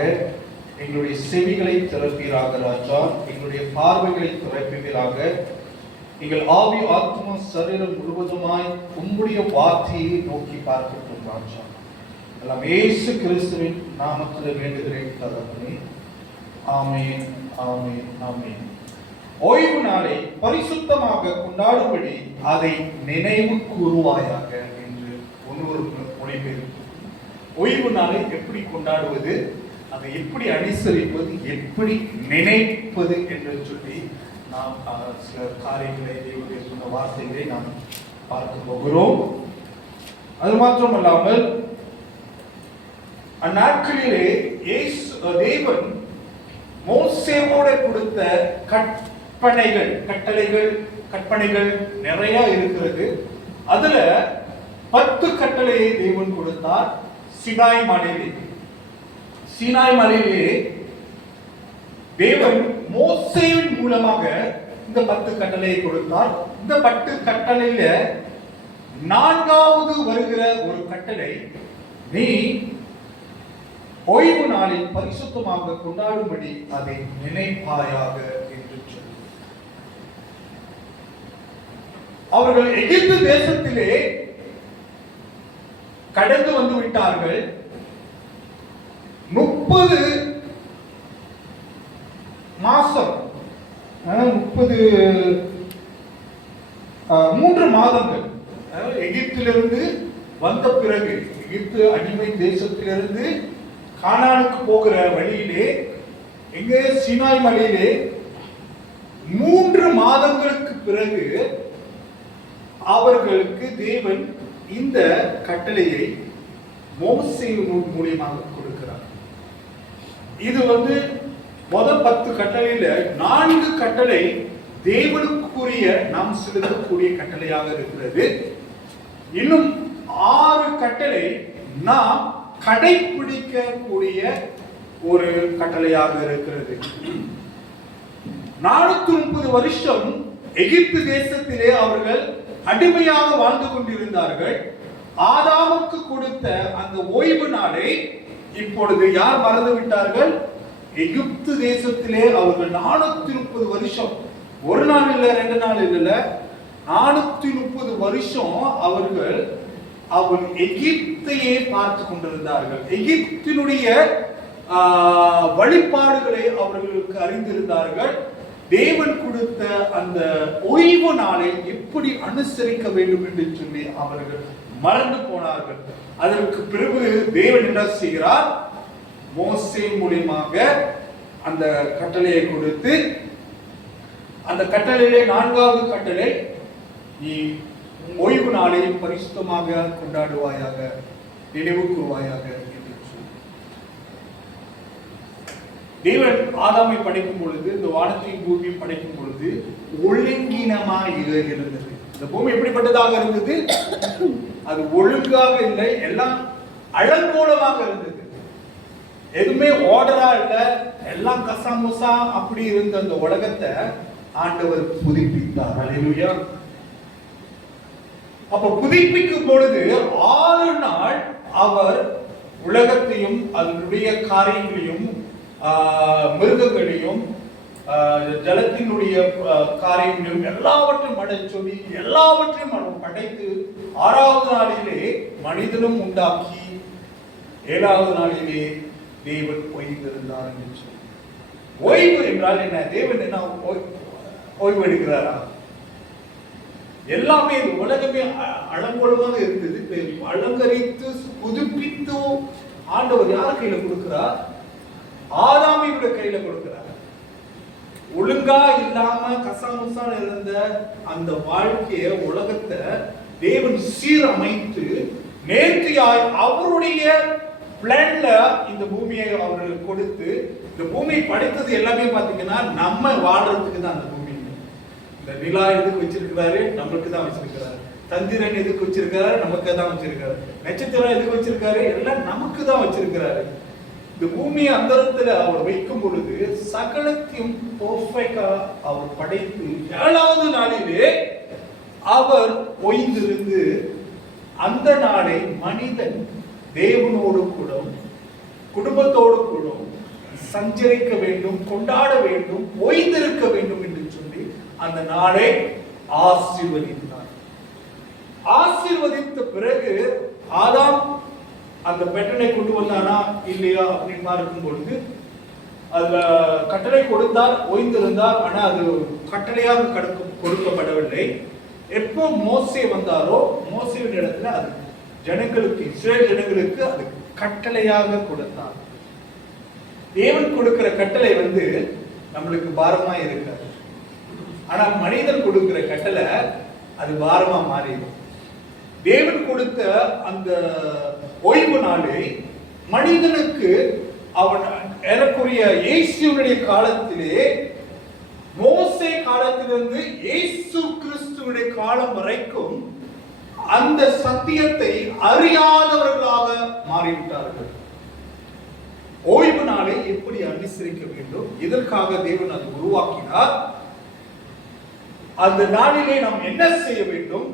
எங்களுடைய செவிகளை திறப்பீராக ராஜா. எங்களுடைய பார்வைகளை திறப்பீராக. எங்கள் ஆவி ஆத்மா சரீரம் முழுவதுமாய் உம்முடைய வார்த்தையை நோக்கி பார்க்கட்டும் ராஜா. எல்லாம் இயேசு கிறிஸ்துவின் நாமத்தில் வேண்டுகிறேன் தகப்பனே. ஆமென், ஆமென், ஆமென். ஓய்வு நாளை பரிசுத்தமாக கொண்டாடும்படி அதை நினைவு கூறுவாயாக என்று இன்னொரு மொழிபெயர்ப்பு. ஓய்வு நாளை எப்படி கொண்டாடுவது, அதை எப்படி அனுசரிப்பது, எப்படி நினைப்பது என்று சொல்லி நாம் சில காரியங்களை தேவனுடைய சொன்ன வார்த்தைகளை நாம் பார்க்க போகிறோம். அது மாத்திரமல்லாமல் அந்நாட்களிலே தேவன் மோசேயோடு கொடுத்த கட்டளைகள் நிறைய இருக்கிறது. அதுல 10 கட்டளையை தேவன் கொடுத்தார். சீனாய் மலையிலே தேவன் மோசேவின் மூலமாக இந்த 10 கட்டளையை கொடுத்தார். இந்த 10 கட்டளையில 4வது வருகிற ஒரு கட்டளை, நீ ஓய்வு நாளை பரிசுத்தமாக கொண்டாடும்படி அதை நினைப்பாயாக என்று சொல்லி. அவர்கள் எகிப்து தேசத்திலே கடந்து வந்து விட்டார்கள். 30 மாசம் 3 மாதங்கள் எகிப்திலிருந்து வந்த பிறகு, எகிப்து அடிமை தேசத்திலிருந்து கானானுக்கு போகிற வழியிலே எங்கே சீனாய் மலையிலே 3 மாதங்களுக்கு பிறகு அவர்களுக்கு தேவன் இந்த கட்டளையை மோசேயின் மூலமாக கொடுக்கிறார். இது முதல் 10 கட்டளையில 4 கட்டளை தேவனுக்குரிய நாம் செலுத்தக்கூடிய கட்டளையாக இருக்கிறது. இன்னும் 6 கட்டளை நாம் கடைபிடிக்கக்கூடிய ஒரு கட்டளையாக இருக்கிறது. 430 வருஷம் எகிப்து தேசத்திலே அவர்கள் அடிமையாக வாழ்ந்து கொண்டிருந்தார்கள். ஆதாமுக்கு கொடுத்த அந்த ஓய்வு நாளை இப்பொழுது யார் மறந்து விட்டார்கள்? எகிப்து தேசத்திலே அவர்கள் 430 வருஷம், ஒரு நாள் இல்ல, 2 நாள் இல்ல, 430 வருஷம் அவர்கள் எகிப்தையே பார்த்து கொண்டிருந்தார்கள். எகிப்தினுடைய வழிபாடுகளை அவர்களுக்கு அறிந்திருந்தார்கள். தேவன் கொடுத்த அந்த ஓய்வு நாளை எப்படி அனுசரிக்க வேண்டும் என்று சொல்லி அவர்கள் மறந்து போனார்கள். அதற்கு பிறகு தேவன் என்ன செய்கிறார்? மோசே மூலமாக அந்த கட்டளையை கொடுத்து, அந்த கட்டளையிலே 4வது கட்டளை, நீ ஓய்வு நாளை பரிசுத்தமாக கொண்டாடுவாயாக, நினைவு கூறுவாயாக என்று சொல்லி. தேவன் ஆதாமை படைக்கும் பொழுது, இந்த வானத்தையும் பூமியும் படைக்கும் பொழுது ஒழுங்கினமாக இருந்தது. இந்த பூமி எப்படிப்பட்டதாக இருந்தது? அது ஒழுங்காக இல்லை, எல்லாம் அலங்கோலமாக இருந்தது. எதுவுமே ஆர்டரா இல்ல, எல்லாம் கசாமுசா அப்படி இருந்த அந்த உலகத்தை ஆண்டவர் புதுப்பித்தார். ஹல்லேலூயா. அப்ப புதுப்பிக்கும் பொழுது 6 நாள் அவர் உலகத்தையும் அதனுடைய காரியங்களையும் மிருகங்களையும் ஜலத்தினுடைய காரியங்களையும் எல்லாவற்றையும் சொல்லி எல்லாவற்றையும் படைத்து 6வது நாளிலே மனிதனும் உண்டாக்கி 7வது நாளிலே தேவன் ஓய்ந்திருந்தார் என்று சொல்லி. ஓய்வு என்றால் என்ன? தேவன் என்ன ஓய்வு எடுக்கிறாரா? எல்லாமே உலகமே அலங்கோலமாக இருந்தது. அலங்கரித்து புதுப்பித்து ஆண்டவர் யார் கையில கொடுக்கிறார்? ஆதாமியோட கையில கொடுக்கிறார். ஒழுங்கா இல்லாம கசாமுசா இருந்த அந்த வாழ்க்கைய உலகத்தை தேவன் சீரமைத்து நேர்த்தியாய் அவருடைய பிளான்ல இந்த பூமியை அவர்களுக்கு கொடுத்து, இந்த பூமியை படைத்தது எல்லாமே பாத்தீங்கன்னா நம்ம வாழ்றதுக்கு தான். அந்த பூமி, இந்த நிலா எதுக்கு வச்சிருக்கிறாரு? நம்மளுக்கு தான் வச்சிருக்கிறாரு. சந்திரன் எதுக்கு வச்சிருக்காரு? நமக்கு தான் வச்சிருக்காரு. நட்சத்திரம் எதுக்கு வச்சிருக்காரு? எல்லாம் நமக்கு தான் வச்சிருக்கிறாரு. இந்த பூமியை அந்தரத்துல அவர் வைக்கும் பொழுது சகலத்தையும் பெர்ஃபெக்ட்டா அவர் படைத்து 7வது நாளிலே அவர் ஓய்ந்திருந்து அந்த நாளை மனிதன் தேவனோடு கூட குடும்பத்தோடு கூட சஞ்சரிக்க வேண்டும், கொண்டாட வேண்டும், ஓய்ந்திருக்க வேண்டும் என்று சொல்லி அந்த நாளை ஆசீர்வதித்தார். ஆசீர்வதித்த பிறகு ஆதாம் அந்த பெட்டனை கொண்டு வந்தானா இல்லையா அப்படின்னு பார்க்கும் பொழுது அதுல கட்டளை கொடுத்தார், ஓய்ந்திருந்தார். ஆனா அது கட்டளையாக கொடுக்கப்படவில்லை. எப்போ மோசே வந்தாரோ மோசேவின் இடத்துல அது ஜனங்களுக்கு, இஸ்ரேல் ஜனங்களுக்கு அது கட்டளையாக கொடுத்தார். தேவன் கொடுக்கிற கட்டளை நம்மளுக்கு பாரமா இருக்காது. ஆனா மனிதன் கொடுக்கிற கட்டளை அது பாரமா மாறிடும். தேவன் கொடுத்த அந்த ஓய்வு நாளை மனிதனுக்கு அவன் ஏறக்குறைய இயேசுவுடைய காலத்திலே, மோசே காலத்திலிருந்து இயேசு கிறிஸ்துவுடைய காலம் வரைக்கும் அந்த சத்தியத்தை அறியாதவர்களாக மாறிவிட்டார்கள். ஓய்வு நாளை எப்படி அனுசரிக்க வேண்டும், இதற்காக தேவன் அதை உருவாக்கினார். அந்த நாளிலே நாம் என்ன செய்ய வேண்டும்,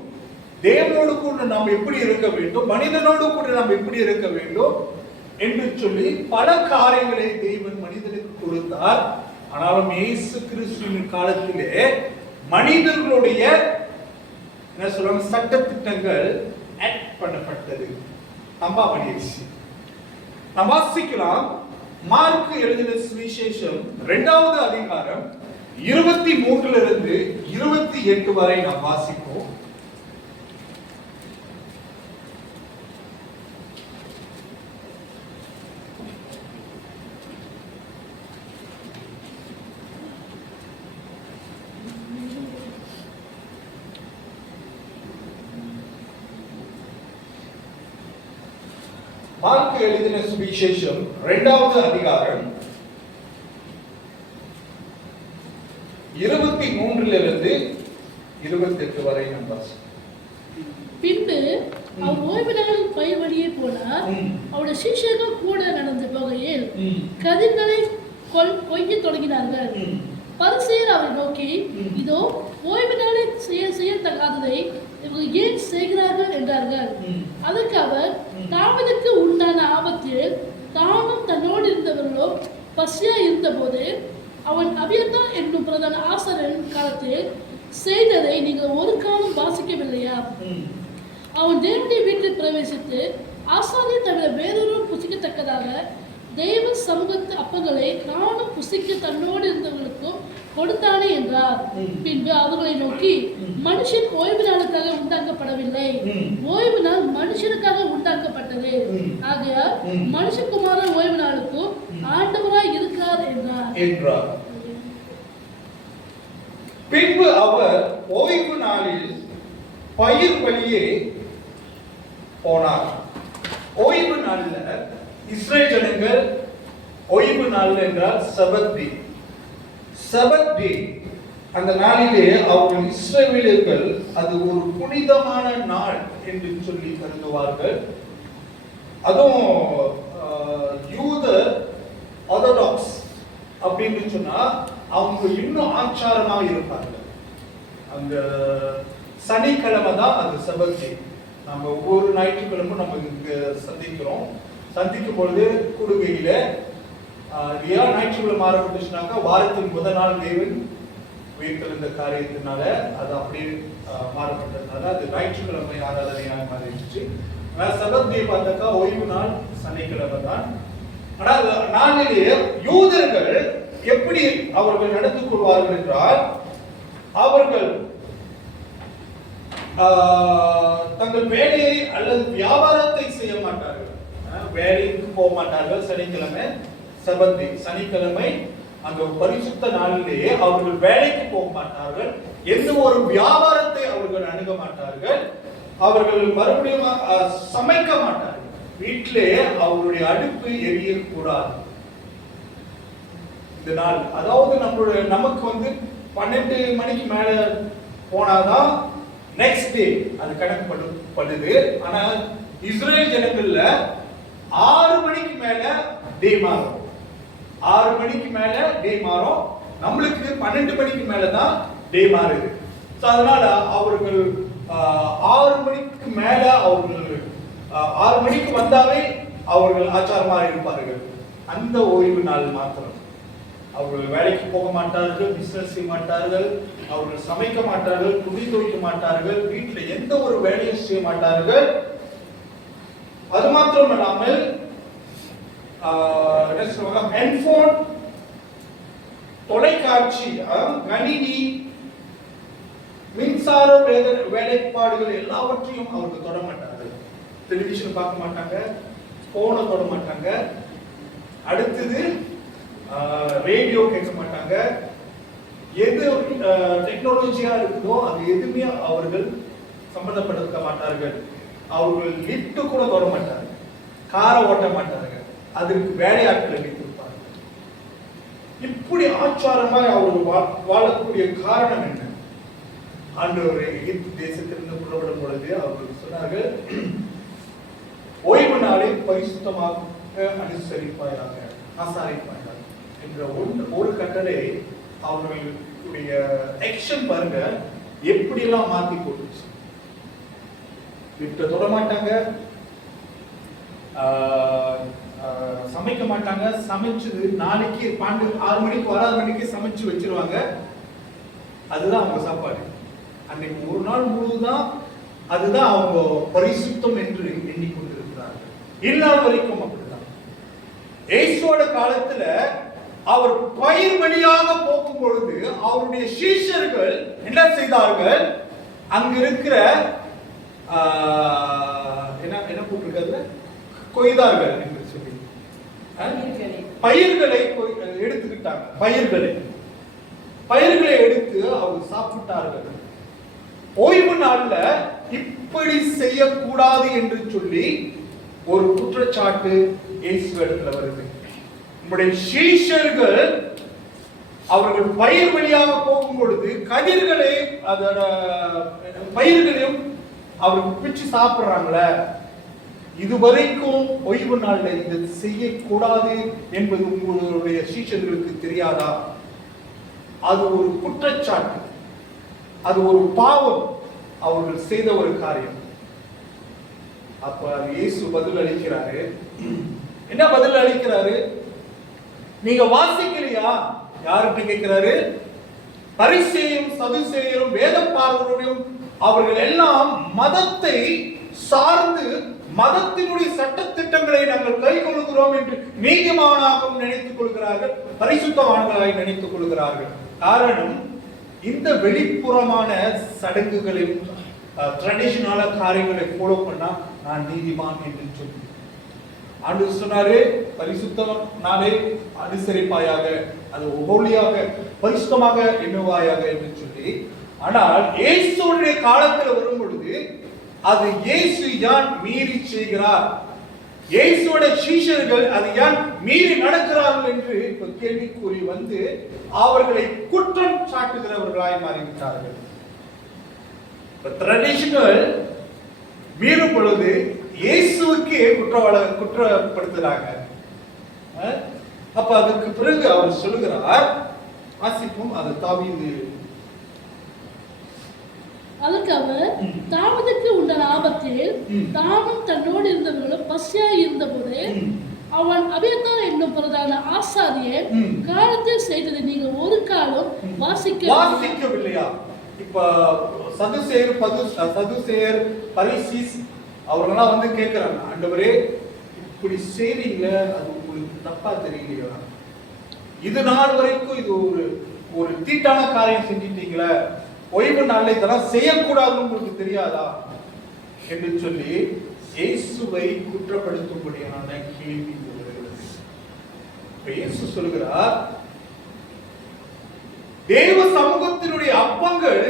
தேவனோடு கூட நாம் எப்படி இருக்க வேண்டும், மனிதனோடு கூட நாம் எப்படி இருக்க வேண்டும் என்று சொல்லி பல காரியங்களை தேவன் மனிதனுக்கு கொடுத்தார். ஆனாலும் இயேசு கிறிஸ்துவின் காலத்திலே மனிதர்களுடைய என்ன சொல்றாங்க, சட்ட திட்டங்கள் ஆக்ட் பண்ணப்பட்டது, தம்பாவணியாச்சு. நாம் வாசிக்கலாம், மார்க்கு எழுதின சுவிசேஷம் 2வது அதிகாரம் 23 28 வரை நாம் வாசிப்போம். மார்க்கு எழுதின சுவிசேஷம் 2வது அதிகாரம் 23 28 வரை நாம் வாசிப்போம். பின்பு அவர் ஓய்வு நாளில் பயிர் வழியே போனார். அவருடைய சீஷர்கள் கூட நடந்து போகையில் கதிர்களை கொய்ய தொடங்கினார்கள். பரிசேயர் அவரை நோக்கி, இதோ ஓய்வு நாளில் செய்யத்தகாததை இவர்கள் ஏன் செய்கிறார்கள் என்றார்கள். அதற்கு அவர், தாவீதுக்கு உண்டான ஆபத்தில் தானும் தன்னோடு இருந்தவர்களோ பசியா இருந்தபோது அவன் அபியத்தார் என்னும் பிரதான ஆசாரியரின் காலத்தில் செய்ததை நீங்கள் ஒரு காலம் வாசிக்கவில்லையா? அவன் தேவனுடைய வீட்டில் பிரவேசித்து ஆசாரியை தவிர வேறொரு புசிக்கத்தக்கதாக தெய்வ சமூகத்து அப்பங்களை நானும் புசிக்க தன்னோடு இருந்தவர்களுக்கும் கொடுத்தானே என்றார். பின்பு அவர்களை நோக்கி, மனுஷன் ஓய்வு நாளுக்காக உண்டாக்கப்படவில்லை, ஓய்வு நாள் மனுஷனுக்காக உண்டாக்கப்பட்டது. ஆகையால் மனுஷகுமாரன் ஓய்வு நாளுக்கும் ஆண்டவராய் இருக்கிறார் என்றார். பின்பு அவர் ஓய்வு நாளில் பயிர் வழியே போனார். ஓய்வு நாள்ல இஸ்ரேல் ஜனங்கள் ஓய்வு நாள் என்றால் சபத் டே. அந்த நாளிலே அவர்கள் இஸ்ரவேலர்கள் அது ஒரு புனிதமான நாள் என்று சொல்லி கருதுவார்கள். அதுவும் யூத ஆர்த்தடாக்ஸ் அப்படின்னு சொன்னா அவங்க இன்னும் ஆச்சாரமாக இருப்பார்கள். அந்த சனிக்கிழமை தான் அது சபத் டே. நம்ம ஒவ்வொரு ஞாயிற்றுக்கிழமை நம்ம இங்க சந்திக்கும் பொழுது கூடுகையில ஏன் ஞாயிற்றுக்கிழமை ஆரம்பிச்சுனாக்கா வாரத்தின் முதல் நாள் தேவன் உயிர்த்தெழுந்த காரியத்தினால அது அப்படியே மாறப்பட்டதுனால அது ஞாயிற்றுக்கிழமை ஆராதனையாக மாறிடுச்சு. சபத் டே பார்த்தாக்கா ஓய்வு நாள் சனிக்கிழமை தான். ஆனால் நாளிலேயே யூதர்கள் எப்படி அவர்கள் நடந்து கொள்வார்கள் என்றால் அவர்கள் தங்கள் வேலையை அல்லது வியாபாரத்தை செய்ய மாட்டார்கள், வேலைக்கு போக மாட்டார்கள். சனிக்கிழமை சபத் டே, சனிக்கிழமை அந்த பரிசுத்த நாளிலேயே அவர்கள் வேலைக்கு போக மாட்டார்கள், எந்த ஒரு வியாபாரத்தை அவர்கள் அணுக மாட்டார்கள், அவர்கள் மறுபடியும் சமைக்க மாட்டார்கள், வீட்டிலே அவருடைய அடுப்பு எரியக்கூடாது. இந்த நாள் அதாவது நமக்கு 12 மணிக்கு மேல போனாதான் நெக்ஸ்ட் டே அது கணக்குப்படுது. ஆனா இஸ்ரேல் ஜனங்கள்ல 6 மணிக்கு மேல டே மாறும். 6 மணிக்கு மேல டே மாறும். நம்மளுக்கு 12 மணிக்கு மேலதான் டே மாறுது. அதனால அவர்கள் 6 மணிக்கு மேல அவர்கள் 6 மணிக்கு வந்தாவே அவர்கள் ஆச்சாரமாக இருப்பார்கள். அந்த ஓய்வு நாள் மாத்திரம். அவர்கள் வேலைக்கு போக மாட்டார்கள், பிசினஸ் செய்ய மாட்டார்கள், அவர்கள் சமைக்க மாட்டார்கள், துணி துவைக்க மாட்டார்கள், வீட்டில் எந்த ஒரு வேலையும் செய்ய மாட்டார்கள். அது மாத்திரம் இல்லாமல் ஹெட்போன், தொலைக்காட்சி, கணினி, மின்சார வேலைப்பாடுகள் எல்லாவற்றையும் அவர்கள் தொட மாட்டார்கள். டெலிவிஷன் பார்க்க மாட்டாங்க, போனை தொட மாட்டாங்க, அடுத்தது ரேடியோ கேட்க மாட்டாங்க. எது டெக்னாலஜியா இருக்குதோ அது எதுவுமே அவர்கள் சம்பந்தப்படுத்த மாட்டார்கள். அவர்கள் லிப்ட் கூட தொட மாட்டார்கள், காரை ஓட்ட மாட்டார்கள், அதற்கு வேலையாட்களை வைத்திருப்பார்கள். இப்படி ஆச்சாரமாய் அவர்கள் வாழக்கூடிய காரணம் என்ன? ஆண்டவர் எகிப்து தேசத்திலிருந்து புறப்படும் பொழுது அவர்கள் சொன்னார்கள், ஓய்வு நாளை பரிசுத்தமாக அனுசரிப்பாயாக, ஆசாரிப்பாயாக என்ற ஒரு கட்டளை அவர்களுடைய ஆக்ஷன் பாருங்க எப்படி எல்லாம் மாத்தி போட்டுச்சு. விட்டு தொட மாட்டாங்க, சமைக்க மாட்டாங்க, சமைச்சது நாளைக்கு 6 மணிக்கு 6 மணிக்கு சமைச்சு வச்சிருவாங்க. அதுதான் அவங்க சாப்பாடு. அன்னைக்கு ஒரு நாள் முழுதுதான் அதுதான் அவங்க பரிசுத்தம் என்று எண்ணிக்கொண்டிருக்கிறார்கள். இல்லாத வரைக்கும் அப்படிதான். இயேசுவோட காலத்துல அவர் பயிர் வழியாக போகும் பொழுது அவருடைய சீஷர்கள் என்ன செய்தார்கள்? அங்க இருக்கிற என்ன போட்டிருக்கிறது, கொய்தார்கள் என்று சொல்லி பயிர்களை எடுத்துக்கிட்டாங்க. பயிர்களை எடுத்து அவர் சாப்பிட்டார்கள். ஓய்வு நாள்ல இப்படி செய்யக்கூடாது என்று சொல்லி ஒரு குற்றச்சாட்டு இயேசு இடத்துல வருது. நம்முடைய சீஷர்கள் அவர்கள் பயிர் வழியாக போகும் பொழுது கதிர்களை அதோட பயிர்களையும் அவர்கள் பிச்சு சாப்பிடுறாங்களே, இதுவரைக்கும் ஓய்வு நாள்ல இதை செய்யக்கூடாது என்பது உங்களுடைய சீஷர்களுக்கு தெரியாதா? அது ஒரு குற்றச்சாட்டு, அது ஒரு பாவம், அவர்கள் செய்த ஒரு காரியம். அப்ப இயேசு பதில் அளிக்கிறாரு. என்ன பதில் அளிக்கிறாரு? நீங்க வாசிக்கலையா? யாருக்கு கேட்கிறாரு? பரிசேயரும் சதுசேயரும் வேதபாரகரும் அவர்கள் எல்லாம் மதத்தை சார்ந்து மதத்தினுடைய சட்ட திட்டங்களை நாங்கள் கைக்கொள்ளுகிறோம் இருக்கிறோம் என்று நீதிமானாகவும் நினைத்துக் கொள்கிறார்கள், பரிசுத்தவான்களாய் நினைத்துக் கொள்கிறார்கள். காரணம், இந்த வெளிப்புறமான சடங்குகளில் ட்ரெடிஷனல காரியங்களை ஃபாலோ பண்ணா நான் நீதிமான் என்று சொல்லி ஆண்டவர் சொன்னாரு, பரிசுத்தனாலே அனுசரிப்பாயாக, அது ஹோலியாக பரிசுத்தமாக எண்ணுவாயாக என்று சொல்லி. ஆனால் இயேசுடைய காலத்தில் வரும் பொழுது அது இயேசு யான் மீறி செய்கிறார், இயேசுவோட சீஷர்கள் அது யான் மீறி நடக்கிறார்கள் என்று இப்ப கேள்விக்கூறி வந்து அவர்களை குற்றம் சாட்டுகிறவர்களாய் மாறிவிட்டார்கள். ட்ரெடிஷனல் மீறும் பொழுது இயேசுவுக்கே குற்றப்படுத்துறாங்க. அப்ப அதுக்கு பிறகு அவர் சொல்லுகிறார், வாசிப்போம், அது தாவீது. அதுக்கு அவர், தாவீதுக்கு உண்டான ஆபத்தில் தானும் தன்னோடு இருந்தவர்களும் பசியாய் இருந்தபோது அவன் அபியத்தார் என்னும் பிரதான ஆசாரியர் காலத்தில் செய்ததை நீங்க ஒரு காலம் வாசிக்கவில்லையா? இப்ப சதுசேயர் பரிசீஸ் அவர்களெல்லாம் வந்து கேட்கிறாங்க, ஆண்டவரே இப்படி செய்றீங்களே, அது உங்களுக்கு தப்பா தெரியலையா? இது நாள் வரைக்கும் இது ஒரு தீட்டான காரியம் செஞ்சிட்டீங்களே, ஓய்வு நாளில் இதெல்லாம் செய்யக்கூடாதுன்னு உங்களுக்கு தெரியாதா என்று சொல்லி இயேசுவை குற்றப்படுத்தும்படியான கேள்வி வருகிறது. இயேசு சொல்கிறார், தேவ சமூகத்தினுடைய அப்பங்கள்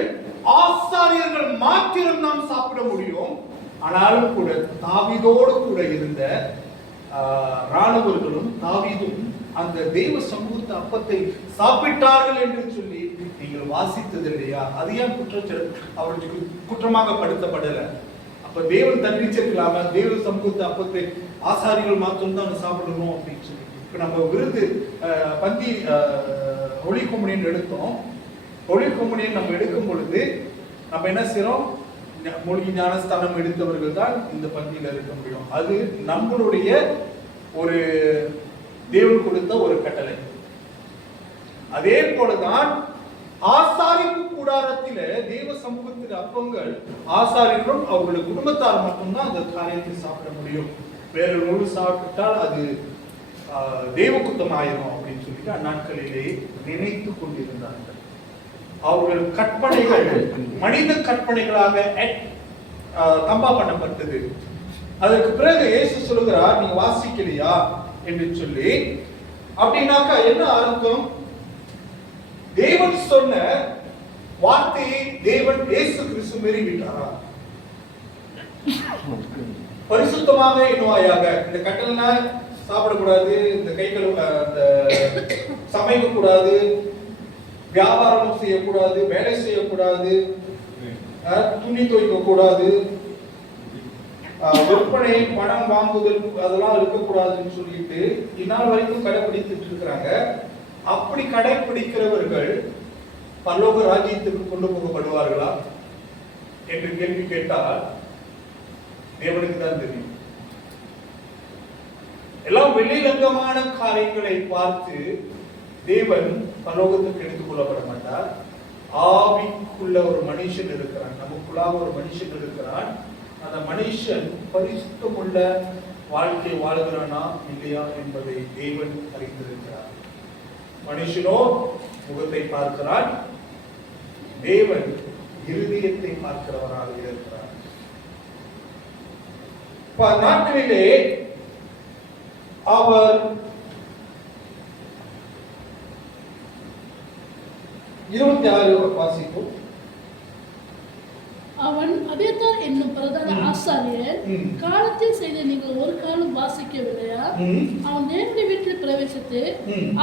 ஆசாரியர்கள் மாத்திரம் நாம் சாப்பிட முடியும். ஆனாலும் கூட தாவீதோடு கூட இருந்த ராணுவர்களும் தாவீதும் அந்த தேவ சமூகத்து அப்பத்தை சாப்பிட்டார்கள் என்று சொல்லி நீங்கள் வாசித்தது இல்லையா? அது ஏன் அவர்களுக்கு குற்றமாக படுத்தப்படல? அப்ப தேவன் தண்டிச்சிருக்கலாம, தேவ சமூகத்து அப்பத்தை ஆசாரிகள் மாத்திரம் தான் சாப்பிடணும் அப்படின்னு சொல்லி. இப்ப நம்ம விருது பந்தி ஒளி கொம்முனியன் எடுத்தோம். ஒளி கொம்முனியன் நம்ம எடுக்கும் பொழுது நம்ம என்ன செய்யறோம்? மூலிகை ஞானஸ்தானம் எடுத்தவர்கள் தான் இந்த பந்தியில இருக்க முடியும். அது நம்மளுடைய ஒரு தேவன் கொடுத்த ஒரு கட்டளை. அதே போலதான் ஆசாரிப்பு கூடாரத்தில தேவ சமூகத்தின் அப்பங்கள் ஆசாரியர்களும் அவர்களுடைய குடும்பத்தார் மட்டும்தான் அந்த காரியத்தை சாப்பிட முடியும். வேற நூறு சாப்பிட்டால் அது தேவ குத்தம் ஆயிரும் அப்படின்னு சொல்லிட்டு அந்நாட்களிலே நினைத்து கொண்டிருந்தார்கள். அவர்கள் கற்பனைகள் மனித கற்பனைகளாக தம்பா பண்ணப்பட்டது. அதற்கு பிறகு இயேசு சொல்லுகிறார், நீங்க வாசிக்கலையா என்று சொல்லி. அப்படின்னாக்கா என்ன அர்த்தம்? தேவன் சொன்ன வார்த்தையை தேவன் இயேசு கிறிஸ்து மீறிவிட்டாரா? பரிசுத்தமாக எண்ணுவாயாக, இந்த கட்டளை சாப்பிடக்கூடாது, இந்த கைகள் சமைக்க கூடாது, வியாபாரம் செய்யக்கூடாது, வேலை செய்யக்கூடாது, துணி துவைக்க கூடாது, விற்பனை பணம் வாங்குதல் அதெல்லாம் இருக்கக்கூடாதுன்னு சொல்லிட்டு இந்நாள் வரைக்கும் கடைபிடித்துட்டு இருக்கிறாங்க. அப்படி கடைபிடிக்கிறவர்கள் பரலோக ராஜ்யத்துக்கு கொண்டு போகப்படுவார்களா என்று கேள்வி கேட்டால் தேவனுக்கு தான் தெரியும். எல்லாம் வெளிரங்கமான காரியங்களை பார்த்து தேவன் பரலோகத்துக்கு எடுத்துக் கொள்ளப்பட மாட்டார். ஆவிக்குள்ள ஒரு மனுஷன் இருக்கிறான், நமக்குள்ளாக ஒரு மனுஷன் இருக்கிறான். அந்த மனுஷன் பரிசுத்தமுள்ள வாழ்க்கை வாழ்கிறானா இல்லையா என்பதை தேவன் அறிந்திருக்கிறார். மனுஷனோ முகத்தை பார்க்கிறான், தேவன் இருதயத்தை பார்க்கிறவராக இருக்கிறார். நாட்களிலே அவர் 26 வாசிப்போம். அவன் அபியத்தார் என்னும் பிரதான ஆசாரியர் காலத்தில் செய்த நீங்கள் ஒரு காலம் வாசிக்கவில்லையா? அவன் தேவனுடைய வீட்டில் பிரவேசித்து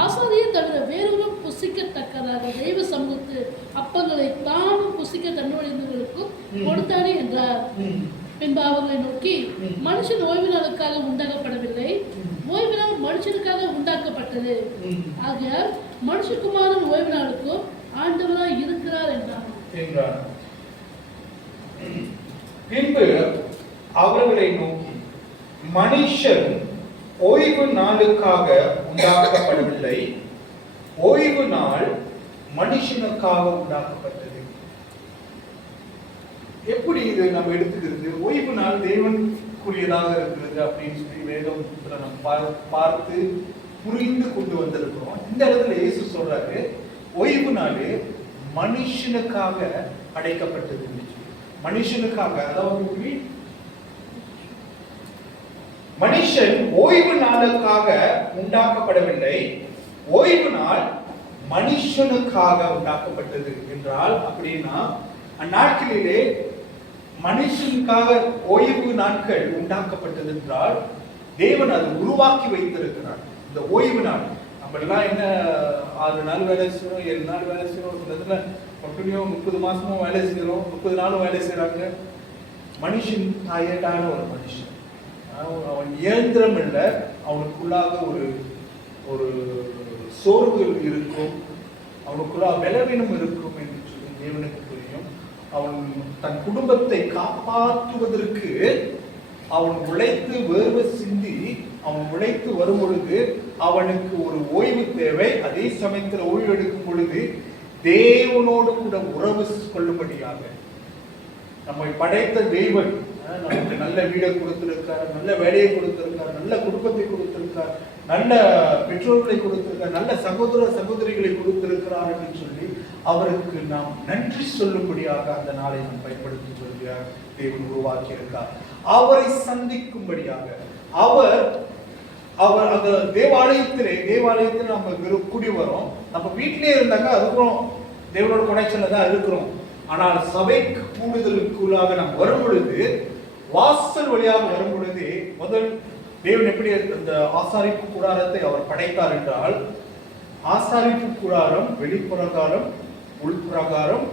ஆசாரியர் தவிர வேறொரும் புசிக்கத்தக்கதாக தெய்வ சமூகத்து அப்பங்களை தானும் புசிக்க தன்னோடியவர்களுக்கும் கொடுத்தானே என்றார். பின்பு அவர்களை நோக்கி, மனுஷன் ஓய்வு நாளுக்காக உண்டாக்கப்படவில்லை, ஓய்வு நாள் மனுஷனுக்காக உண்டாக்கப்பட்டது. ஆகையால் மனுஷகுமாரன் ஓய்வு நாளுக்கும் ஆண்டவராய் இருக்கிறார் என்றார். பின்பு அவர்களை நோக்கி, மனுஷன் ஓய்வு நாளுக்காக உண்டாக்கப்படவில்லை, ஓய்வு நாள் மனுஷனுக்காக உண்டாக்கப்பட்டது. எப்படி இது நம்ம எடுத்துக்கிறது? ஓய்வு நாள் தேவன் மகிழ்ச்சிக்குரியதாக இருக்கிறது அப்படின்னு சொல்லி வேதத்துல நம்ம பார்த்து புரிந்து கொண்டு வந்திருக்கிறோம். இந்த இடத்துல இயேசு சொல்றாரு, ஓய்வு நாள் மனுஷனுக்காக அடைக்கப்பட்டது. மனுஷனுக்காக, அதாவது மனுஷன் ஓய்வு நாளுக்காக உண்டாக்கப்படவில்லை, ஓய்வு நாள் மனுஷனுக்காக உண்டாக்கப்பட்டது என்றால், அப்படின்னா அந்நாட்களிலே மனுஷனுக்காக ஓய்வு நாட்கள் உண்டாக்கப்பட்டது என்றால் தேவன் அது உருவாக்கி வைத்திருக்கிறார். இந்த ஓய்வு நாள் நம்ம எல்லாம் என்ன 6 நாள் வேலை செய்யறோம், 7 நாள் வேலை செய்யறோம், இதுல கண்டினியூ 30 மாசமும் வேலை செய்யறோம், 30 நாளும் வேலை செய்யறாங்க. மனுஷன் டயர்டான ஒரு மனுஷன், அவன் இயந்திரம் இல்லை, அவனுக்குள்ளாக ஒரு சோர்வு இருக்கும், அவனுக்குள்ள பலவீனம் இருக்கும் என்று சொல்லி தேவனுக்கு புரியும். அவன் தன் குடும்பத்தை காப்பாற்றுவதற்கு அவன் உழைத்து வேர்வை சிந்தி அவன் உழைத்து வரும் பொழுது அவனுக்கு ஒரு ஓய்வு தேவை. அதே சமயத்தில் ஓய்வு எடுக்கும் பொழுது தேவனோடு கூட உறவு கொள்ளும்படியாக நம்மை படைத்த தேவன் நமக்கு நல்ல வீடை கொடுத்திருக்கார், நல்ல வேலையை கொடுத்திருக்கார், நல்ல குடும்பத்தை கொடுத்திருக்கார், நல்ல பெற்றோர்களை கொடுத்திருக்கார், நல்ல சகோதர சகோதரிகளை கொடுத்திருக்கிறார் என்று சொல்லி அவருக்கு நாம் நன்றி சொல்லும்படியாக அந்த நாளை நாம் பயன்படுத்தி சொல்கிறார். தேவன் உருவாக்கி இருக்கார். அவரை சந்திக்கும்படியாக அவர் அந்த தேவாலயத்தில் நம்ம கூடி வரோம். நம்ம வீட்டிலே இருந்தாங்க, அதுக்கும் தேவனோட கனெக்ஷன்ல தான் இருக்கிறோம். ஆனால் சபைக்கு கூடுதலுக்குள்ளாக நாம் வரும் பொழுது, வாசல் வழியாக வரும் பொழுது, முதல் தேவன் எப்படி அந்த ஆசாரிப்பு கூடாரத்தை அவர் படைத்தார் என்றால், ஆசாரிப்பு கூடாரம் வெளிப்பிரகாரம், உள்பிரகாரம்,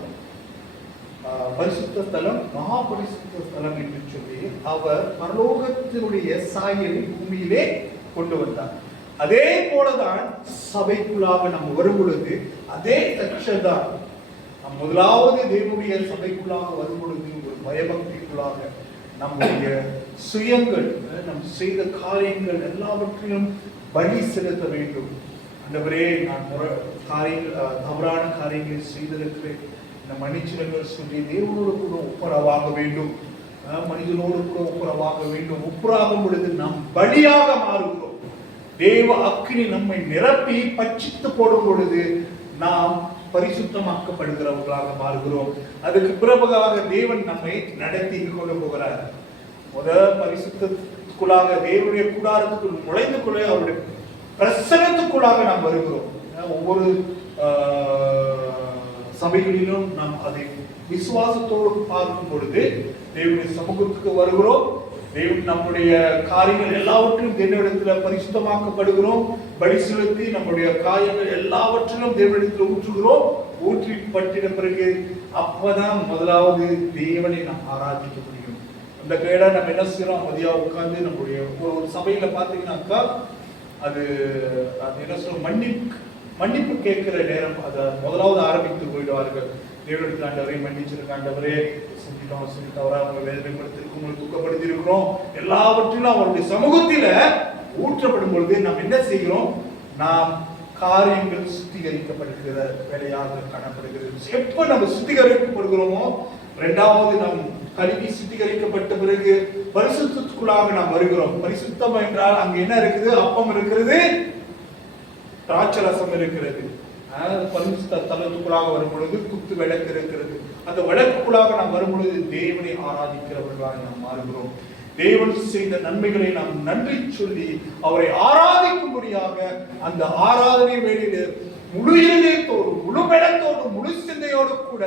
பரிசுத்த ஸ்தலம், மகா பரிசுத்த ஸ்தலம் என்று சொல்லி அவர் பரலோகத்தினுடைய சாயலை பூமியிலே கொண்டு வந்தார். அதே போலதான் சபைக்குள்ளாக நம்ம வரும் பொழுது அதே செக்ஷன் தான். முதலாவது தேவனுடைய சபைக்குள்ளாக வரும் பொழுது ஒரு பயபக்திக்குள்ளாக நம்முடைய சுயங்கள், நம் செய்த காரியங்கள் எல்லாவற்றிலும் பலி செலுத்த வேண்டும். ஆண்டவரே, நான் தவறான காரியங்களை செய்திருக்கிறேன், இந்த மன்னிச்சிடங்கள் சொல்லி தேவனோடு கூட ஒப்புரவாக வேண்டும், மனிதனோடு கூட ஒப்புரவாக வேண்டும். ஒப்புராகும் பொழுது நாம் பலியாக மாறுகிறோம். தேவ அக்கினி நம்மை நிரப்பி பட்சித்து போடும் பொழுது நாம் பரிசுத்தமாக்கப்படுகிறவர்களாக மாறுகிறோம். அதுக்கு பிறகாக தேவன் நம்மை நடத்தி கொண்டு போகிறார். பரிசுத்தத்துக்குள்ளாக தேவனுடைய கூடாரத்துக்குள் நுழைந்து கொள்ள அவருடைய பிரசனத்துக்குள்ளாக நாம் வருகிறோம். ஒவ்வொரு சபைகளிலும் நாம் அதை விசுவாசத்தோடு பார்க்கும் பொழுது தேவனுடைய சமூகத்துக்கு வருகிறோம். தேவன் நம்முடைய காரியங்கள் எல்லாவற்றிலும் தேவனிடத்தில் பரிசுத்தமாக்கப்படுகிறோம். பலி செலுத்தி நம்முடைய காரியங்கள் எல்லாவற்றிலும் தேவனிடத்தில் ஊற்றுகிறோம். ஊற்றி பட்டின பிறகு அப்பதான் முதலாவது தேவனை நாம் ஆராதிக்க முடியும். அந்த கேடா நம்ம என்ன செய்யறோம், மதியா உட்கார்ந்து நம்முடைய ஒரு சபையில பாத்தீங்கன்னாக்கா அது என்ன சொல்றோம், மன்னிப்பு கேட்கிற நேரம் அதை முதலாவது ஆரம்பித்து போயிடுவார்கள். தேவனிடத்தில் ஆண்டவரை மன்னிச்சிருக்க, ஆண்டவரே செஞ்சுட்டோம் தவறா உங்களை வேதனைப்படுத்திருக்கோம், உங்களை துக்கப்படுத்தி இருக்கிறோம், எல்லாவற்றிலும் அவருடைய சமூகத்தில ஊற்றப்படும் பொழுது நாம் என்ன செய்கிறோம், நாம் காரியங்கள் சுத்திகரிக்கப்படுகிற வேலையாக காணப்படுகிறது. எப்ப நம்ம சுத்திகரிக்கப்படுகிறோமோ, இரண்டாவது நம் கல்வி சுத்திகரிக்கப்பட்ட பிறகு பரிசுத்தத்துக்குள்ளாக நாம் வருகிறோம். பரிசுத்தம் என்றால் அங்க என்ன இருக்குது, அப்பம் இருக்கிறது, திராட்சரசம் இருக்கிறது. பரிசுத்த தலத்துக்குள்ளாக வரும் பொழுது குத்து விளக்கு இருக்கிறது. அந்த விளக்குக்குள்ளாக நாம் வரும் பொழுது தேவனை ஆராதிக்கிறவர்களாக நாம் மாறுகிறோம். தேவன் செய்த நன்மைகளை நாம் நன்றி சொல்லி அவரை ஆராதிக்கும்படியாக அந்த ஆராதனை வேளையிலே முழு இதயத்தோடு, முழு பலத்தோடு, முழு சிந்தையோடு கூட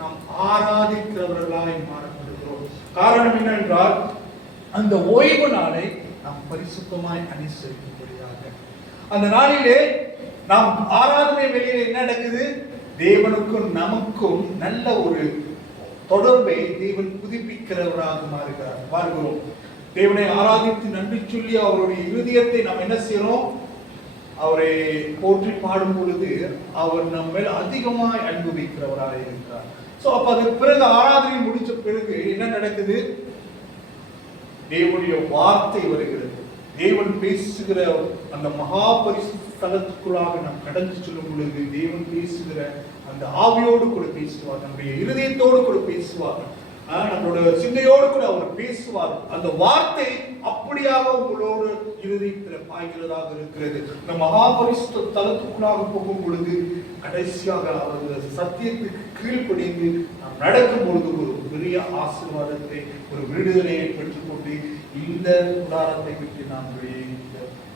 நாம் ஆராதிக்கிறவர்களாக மாறப்படுகிறோம். காரணம் என்னவென்றால் அந்த ஓய்வு நாளை நாம் பரிசுத்தமாய் அனுசரிக்கும்படியாக அந்த நாளிலே நாம் ஆராதனை வேளையிலே என்ன நடக்குது, தேவனுக்கும் நமக்கும் நல்ல ஒரு தொடர்பை தேவன் புதுப்பிக்கிறவராக மாறுகிறோம். தேவனை ஆராதித்து நன்றி சொல்லி அவருடைய இருதயத்தை நாம் என்ன செய்யறோம், அவரை போற்றி பாடும் பொழுது அவர் நம்ம அதிகமாய் அனுபவிக்கிறவராக இருக்கிறார். சோ அப்ப அதுக்கு பிறகு ஆராதனை முடிச்ச பிறகு என்ன நடக்குது, தேவனுடைய வார்த்தை வருகிறது. தேவன் பேசுகிற அந்த மகா பரிசுத்த ஸ்தலத்துக்குள்ளாக நாம் கடந்து செல்லும் பொழுது தேவன் பேசுகிற அந்த ஆவியோடு கூட பேசுவார், நம்முடைய இருதயத்தோடு கூட பேசுவார். நம்மளோட சிந்தையோடு கூட அவர் பேசுவார். அந்த வார்த்தை அப்படியாக உங்களோடு இருதயத்தில் பாய்கிறதாக இருக்கிறது. இந்த மகாபரிசுத்த தலத்துக்குள்ளாக போகும் பொழுது கடைசியாக அவர் சத்தியத்துக்கு கீழ்ப்படிந்து நாம் நடக்கும் பொழுது ஒரு பெரிய ஆசீர்வாதத்தை, ஒரு விடுதலையை பெற்றுக்கொண்டு இந்த கூடாரத்தை விட்டு நாம்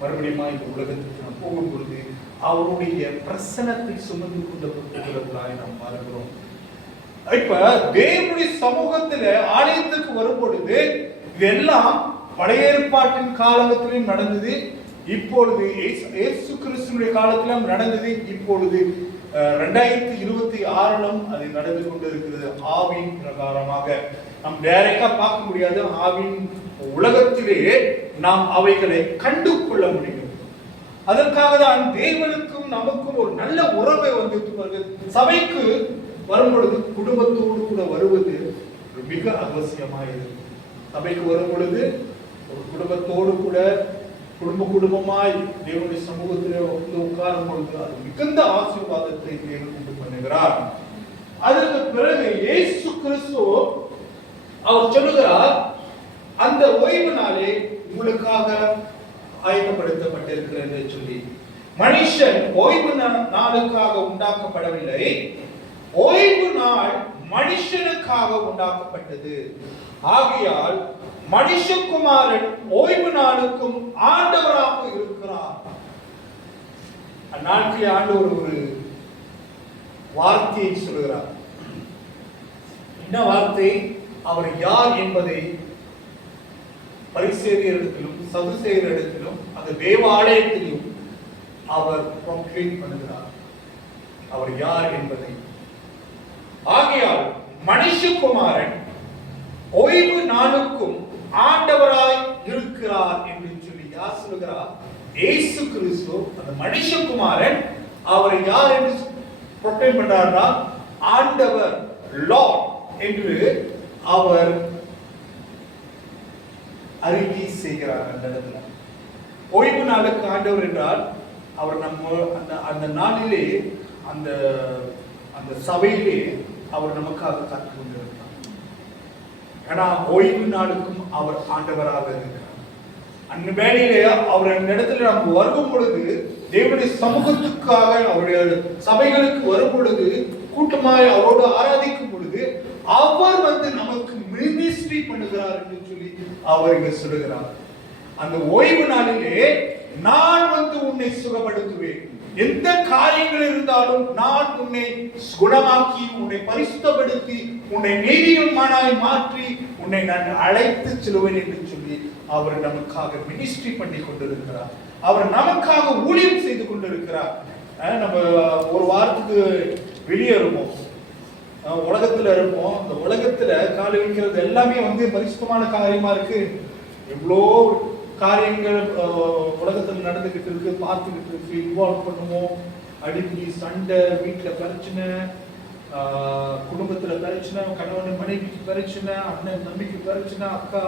மறுபடியும் இந்த உலகத்துக்கு நாம் போகும் பொழுது அவருடைய பிரசனத்தை சுமந்து கொண்டவர்களாய் நாம் மாறுகிறோம். இப்ப தேவனுடைய சமூகத்துல ஆலயத்துக்கு வரும் பொழுது இதெல்லாம் பழைய ஏற்பாட்டின் காலத்திலும் நடந்தது, இப்பொழுது இயேசு கிறிஸ்துவினுடைய காலத்திலும் நடந்தது, இப்பொழுது 2026 அது நடந்து கொண்டிருக்கிறது. ஆவின் பிரகாரமாக நாம் டைரக்டா பார்க்க முடியாது. ஆவின் உலகத்திலே நாம் அவைகளை கண்டு கொள்ள முடியும். அதற்காக தான் தேவனுக்கும் நமக்கும் ஒரு நல்ல உறவை வந்து சபைக்கு வரும் பொழுது குடும்பத்தோடு கூட வருவது மிக அவசியமாயிருக்கு. சபைக்கு வரும் பொழுது ஒரு குடும்பத்தோடு கூட குடும்பமாய் தேவனுடைய சமூகத்திலே வந்து உட்காரும் பொழுது அது மிகுந்த ஆசீர்வாதத்தை தேவன் உண்டு பண்ணுகிறார். அதற்கு பிறகு இயேசு கிறிஸ்து அவர் சொல்லுகிறார், அந்த ஓய்வு நாளே உங்களுக்காக ஆயத்தப்படுத்தப்பட்டிருக்கிறது என்று சொல்லி. மனுஷன் ஓய்வு நாளுக்காக உண்டாக்கப்படவில்லை, ஓய்வு நாள் மனுஷனுக்காக உண்டாக்கப்பட்டது. ஆகையால் மனுஷகுமாரன் ஓய்வு நாளுக்கும் ஆண்டவராக இருக்கிறார். அந்நாட்களில் ஆண்டவர் ஒரு வார்த்தையை சொல்கிறார். என்ன வார்த்தை? அவர் யார் என்பதை பரிசேயரிடத்திலும் சதுசேயரிடத்திலும் அந்த தேவாலயத்திலும் அவர் ப்ரோக்ளைம் பண்ணுகிறார், அவர் யார் என்பதை. ஆகையால் மனுஷகுமாரன் ஓய்வு நாளுக்கும் ஆண்டவராய் இருக்கிறார் என்று சொல்லி யார் சொல்கிறார்? இயேசு கிறிஸ்து. அந்த மனுஷகுமாரன் அவர் யார் என்று ப்ரோக்ளைம் பண்றார்னா ஆண்டவர், லார்ட் என்று அவர் அறிக்கை செய்கிறார். அந்த இடத்துல ஓய்வு நாளுக்கு ஆண்டவர் என்றால் அவர் நம்ம அந்த நாளிலே அந்த அந்த சபையிலே அவர் நமக்காக காத்து கொண்டிருக்கிறார். ஆனா ஓய்வு நாளுக்கும் அவர் ஆண்டவராக இருக்கிறார். அந்த வேளையிலே அவர் அந்த இடத்துல நம்ம வரும் பொழுது தேவனுடைய சமூகத்துக்காக அவருடைய சபைகளுக்கு வரும் பொழுது கூட்டமாய் அவரோடு ஆராதிக்கும் பொழுது அவர் வந்து நமக்கு மினிஸ்ட்ரி பண்ணுகிறார் என்று சொல்லி அவர் இங்க சொல்லுகிறார். அந்த ஓய்வு நாளிலே நான் வந்து உன்னை சுகப்படுத்துவேன், எந்த காரியங்கள் இருந்தாலும் நான் உன்னை குணமாக்கி, உன்னை பரிசுத்தப்படுத்தி, உன்னை நீதிமானாய் மாற்றி உன்னை நான் அழைத்து செல்வேன் என்று சொல்லி அவர் நமக்காக மினிஸ்ட்ரி பண்ணி கொண்டிருக்கிறார். அவர் நமக்காக ஊழியம் செய்து கொண்டிருக்கிறார். நம்ம ஒரு வாரத்துக்கு வெளியே இருப்போம், உலகத்துல இருப்போம். அந்த உலகத்துல காலை வைக்கிறது எல்லாமே வந்து பரிசுத்தமான காரியமா இருக்கு. எவ்வளோ காரியங்கள் உலகத்தில் நடந்துகிட்டு இருக்கு, பார்த்துக்கிட்டு இருக்கு, இன்வால்வ் பண்ணுவோம். அடிக்கடி சண்டை, வீட்டுல பிரச்சனை, குடும்பத்துல பிரச்சனை, கணவன் மனைவிக்கு பிரச்சனை, அண்ணன் தம்பிக்கு பிரச்சனை, அக்கா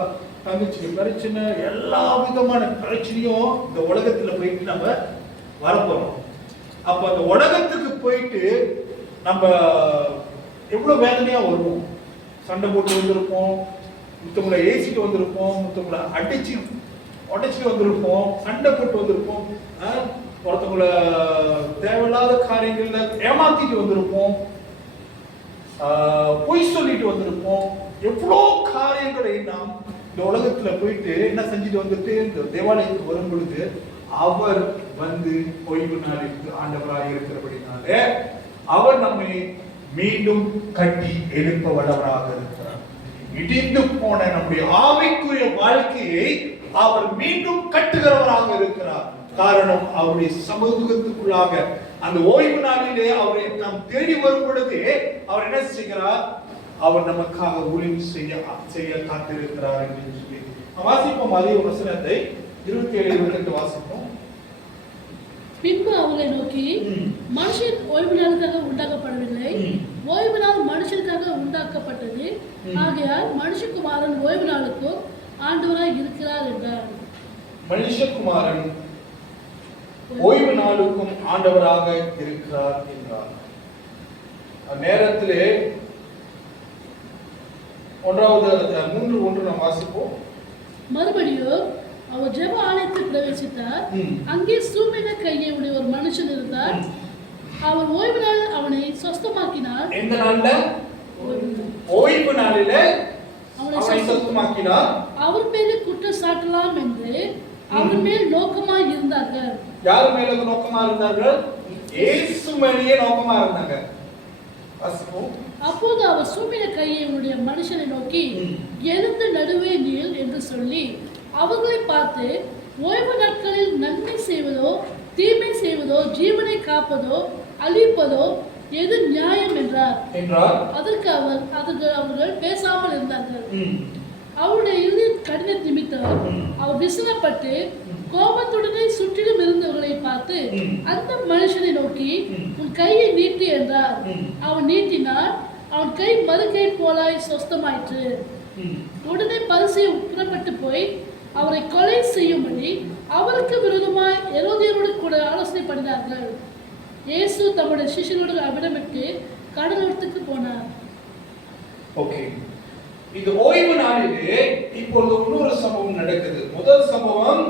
தங்கச்சிக்கு பிரச்சனை, எல்லா விதமான பிரச்சனையும் இந்த உலகத்துல போயிட்டு நம்ம வரப்போறோம். அப்ப அந்த உலகத்துக்கு போயிட்டு நம்ம எவ்வளவு வேதனையா வருவோம். சண்டை போட்டு வந்திருப்போம், மத்தவங்களை ஏசிட்டு வந்திருப்போம், மத்தவங்களை அடிச்சு உடைச்சிட்டு வந்திருப்போம், சண்டை போட்டு வந்திருப்போம், ஒருத்தவங்களை தேவையில்லாத காரியங்கள்ல ஏமாத்திட்டு வந்திருப்போம், பொய் சொல்லிட்டு வந்திருப்போம். எவ்வளோ காரியங்களை நாம் இந்த உலகத்துல போயிட்டு என்ன செஞ்சுட்டு வந்துட்டு இந்த தேவாலயத்துக்கு வரும் பொழுது அவர் வந்து ஓய்வு நாளுக்கு ஆண்டவராக இருக்கிறபடினால அவர் நம்மை மீண்டும் கட்டி எழுப்ப வல்லவராக இருக்கிறார். இடிந்து போன நம்முடைய ஆவிக்குரிய வாழ்க்கையை அவர் மீண்டும் கட்டுகிறவராக இருக்கிறார். காரணம் அவருடைய சமூகத்துக்குள்ளாக அந்த ஓய்வு நாளிலே அவரை நாம் தேடி வரும் பொழுது அவர் என்ன செய்கிறார்? அவர் நமக்காக ஊழியம் செய்ய காத்திருக்கிறார் என்று சொல்லி வாசிப்போம். அதே வசனத்தை 27-28 வாசிப்போம். பின்பு அவங்களை நோக்கி, மனுஷன் ஓய்வு நாளுக்காக உண்டாக்கப்படவில்லை, ஓய்வு நாள் மனுஷனுக்காக உண்டாக்கப்பட்டது. ஆகையால் மனுஷகுமாரன் ஓய்வு நாளுக்கும் ஆண்டவராய் இருக்கிறார் என்றார். மனுஷகுமாரன் ஓய்வு நாளுக்கும் ஆண்டவராக இருக்கிறார் என்றார். நேரத்திலே 3:1 நாம் வாசிப்போம். மறுபடியும் அவர் ஜெப ஆலயத்தில் பிரவேசித்தார். அங்கே சூம்பின கையை உடைய ஒரு மனுஷன் இருந்தார். அவர் ஓய்வு நாள் அவனை சொஸ்தமாக்கினார். எந்த நாள்ல? ஓய்வு நாளிலே அவனை சொஸ்தமாக்கினார். அவர் மேலே குற்றம் சாட்டலாம் என்று அவர் மேல் நோக்கமாய் இருந்தார்கள். யார் மேல நோக்கமா இருந்தார்கள்? இயேசு மேலேயே நோக்கமா இருந்தாங்க. அப்போது அவர் சூம்பின கையை உடைய மனுஷனை நோக்கி எழுந்து நடுவே நீள் என்று சொல்லி அவர்களை பார்த்து, ஓய்வு நாட்களில் நன்மை செய்வதோ தீமை செய்வதோ ஜீவனை காப்பதோ அழிப்பதோ எது நியாயம் என்றார். அதற்கு அவர்கள் பேசாமல் இருந்தார்கள். அவருடைய இறுதி கடின நிமித்தம் அவர் விசனப்பட்டு கோபத்துடனே சுற்றிலும் இருந்தவர்களை பார்த்து அந்த மனுஷனை நோக்கி உன் கையை நீட்டி என்றார். அவன் நீட்டினார். அவன் கை மறுகை போலாய் சொஸ்தமாயிற்று. உடனே பரிசேயர் புறப்பட்டு போய் அவரை கொலை செய்யும்படி அவருக்கு விரோதமாய் ஏரோதியரோடு கூட ஆலோசனை பண்ணினார்கள். இயேசு தம்முடைய சிஷ்யரோடு அவ்விடமிட்டு கடலோரத்துக்கு போனார். ஓகே, இந்த ஓய்வு நாளிலே இப்பொழுது இன்னொரு சம்பவம் நடக்குது. முதல் சம்பவம்,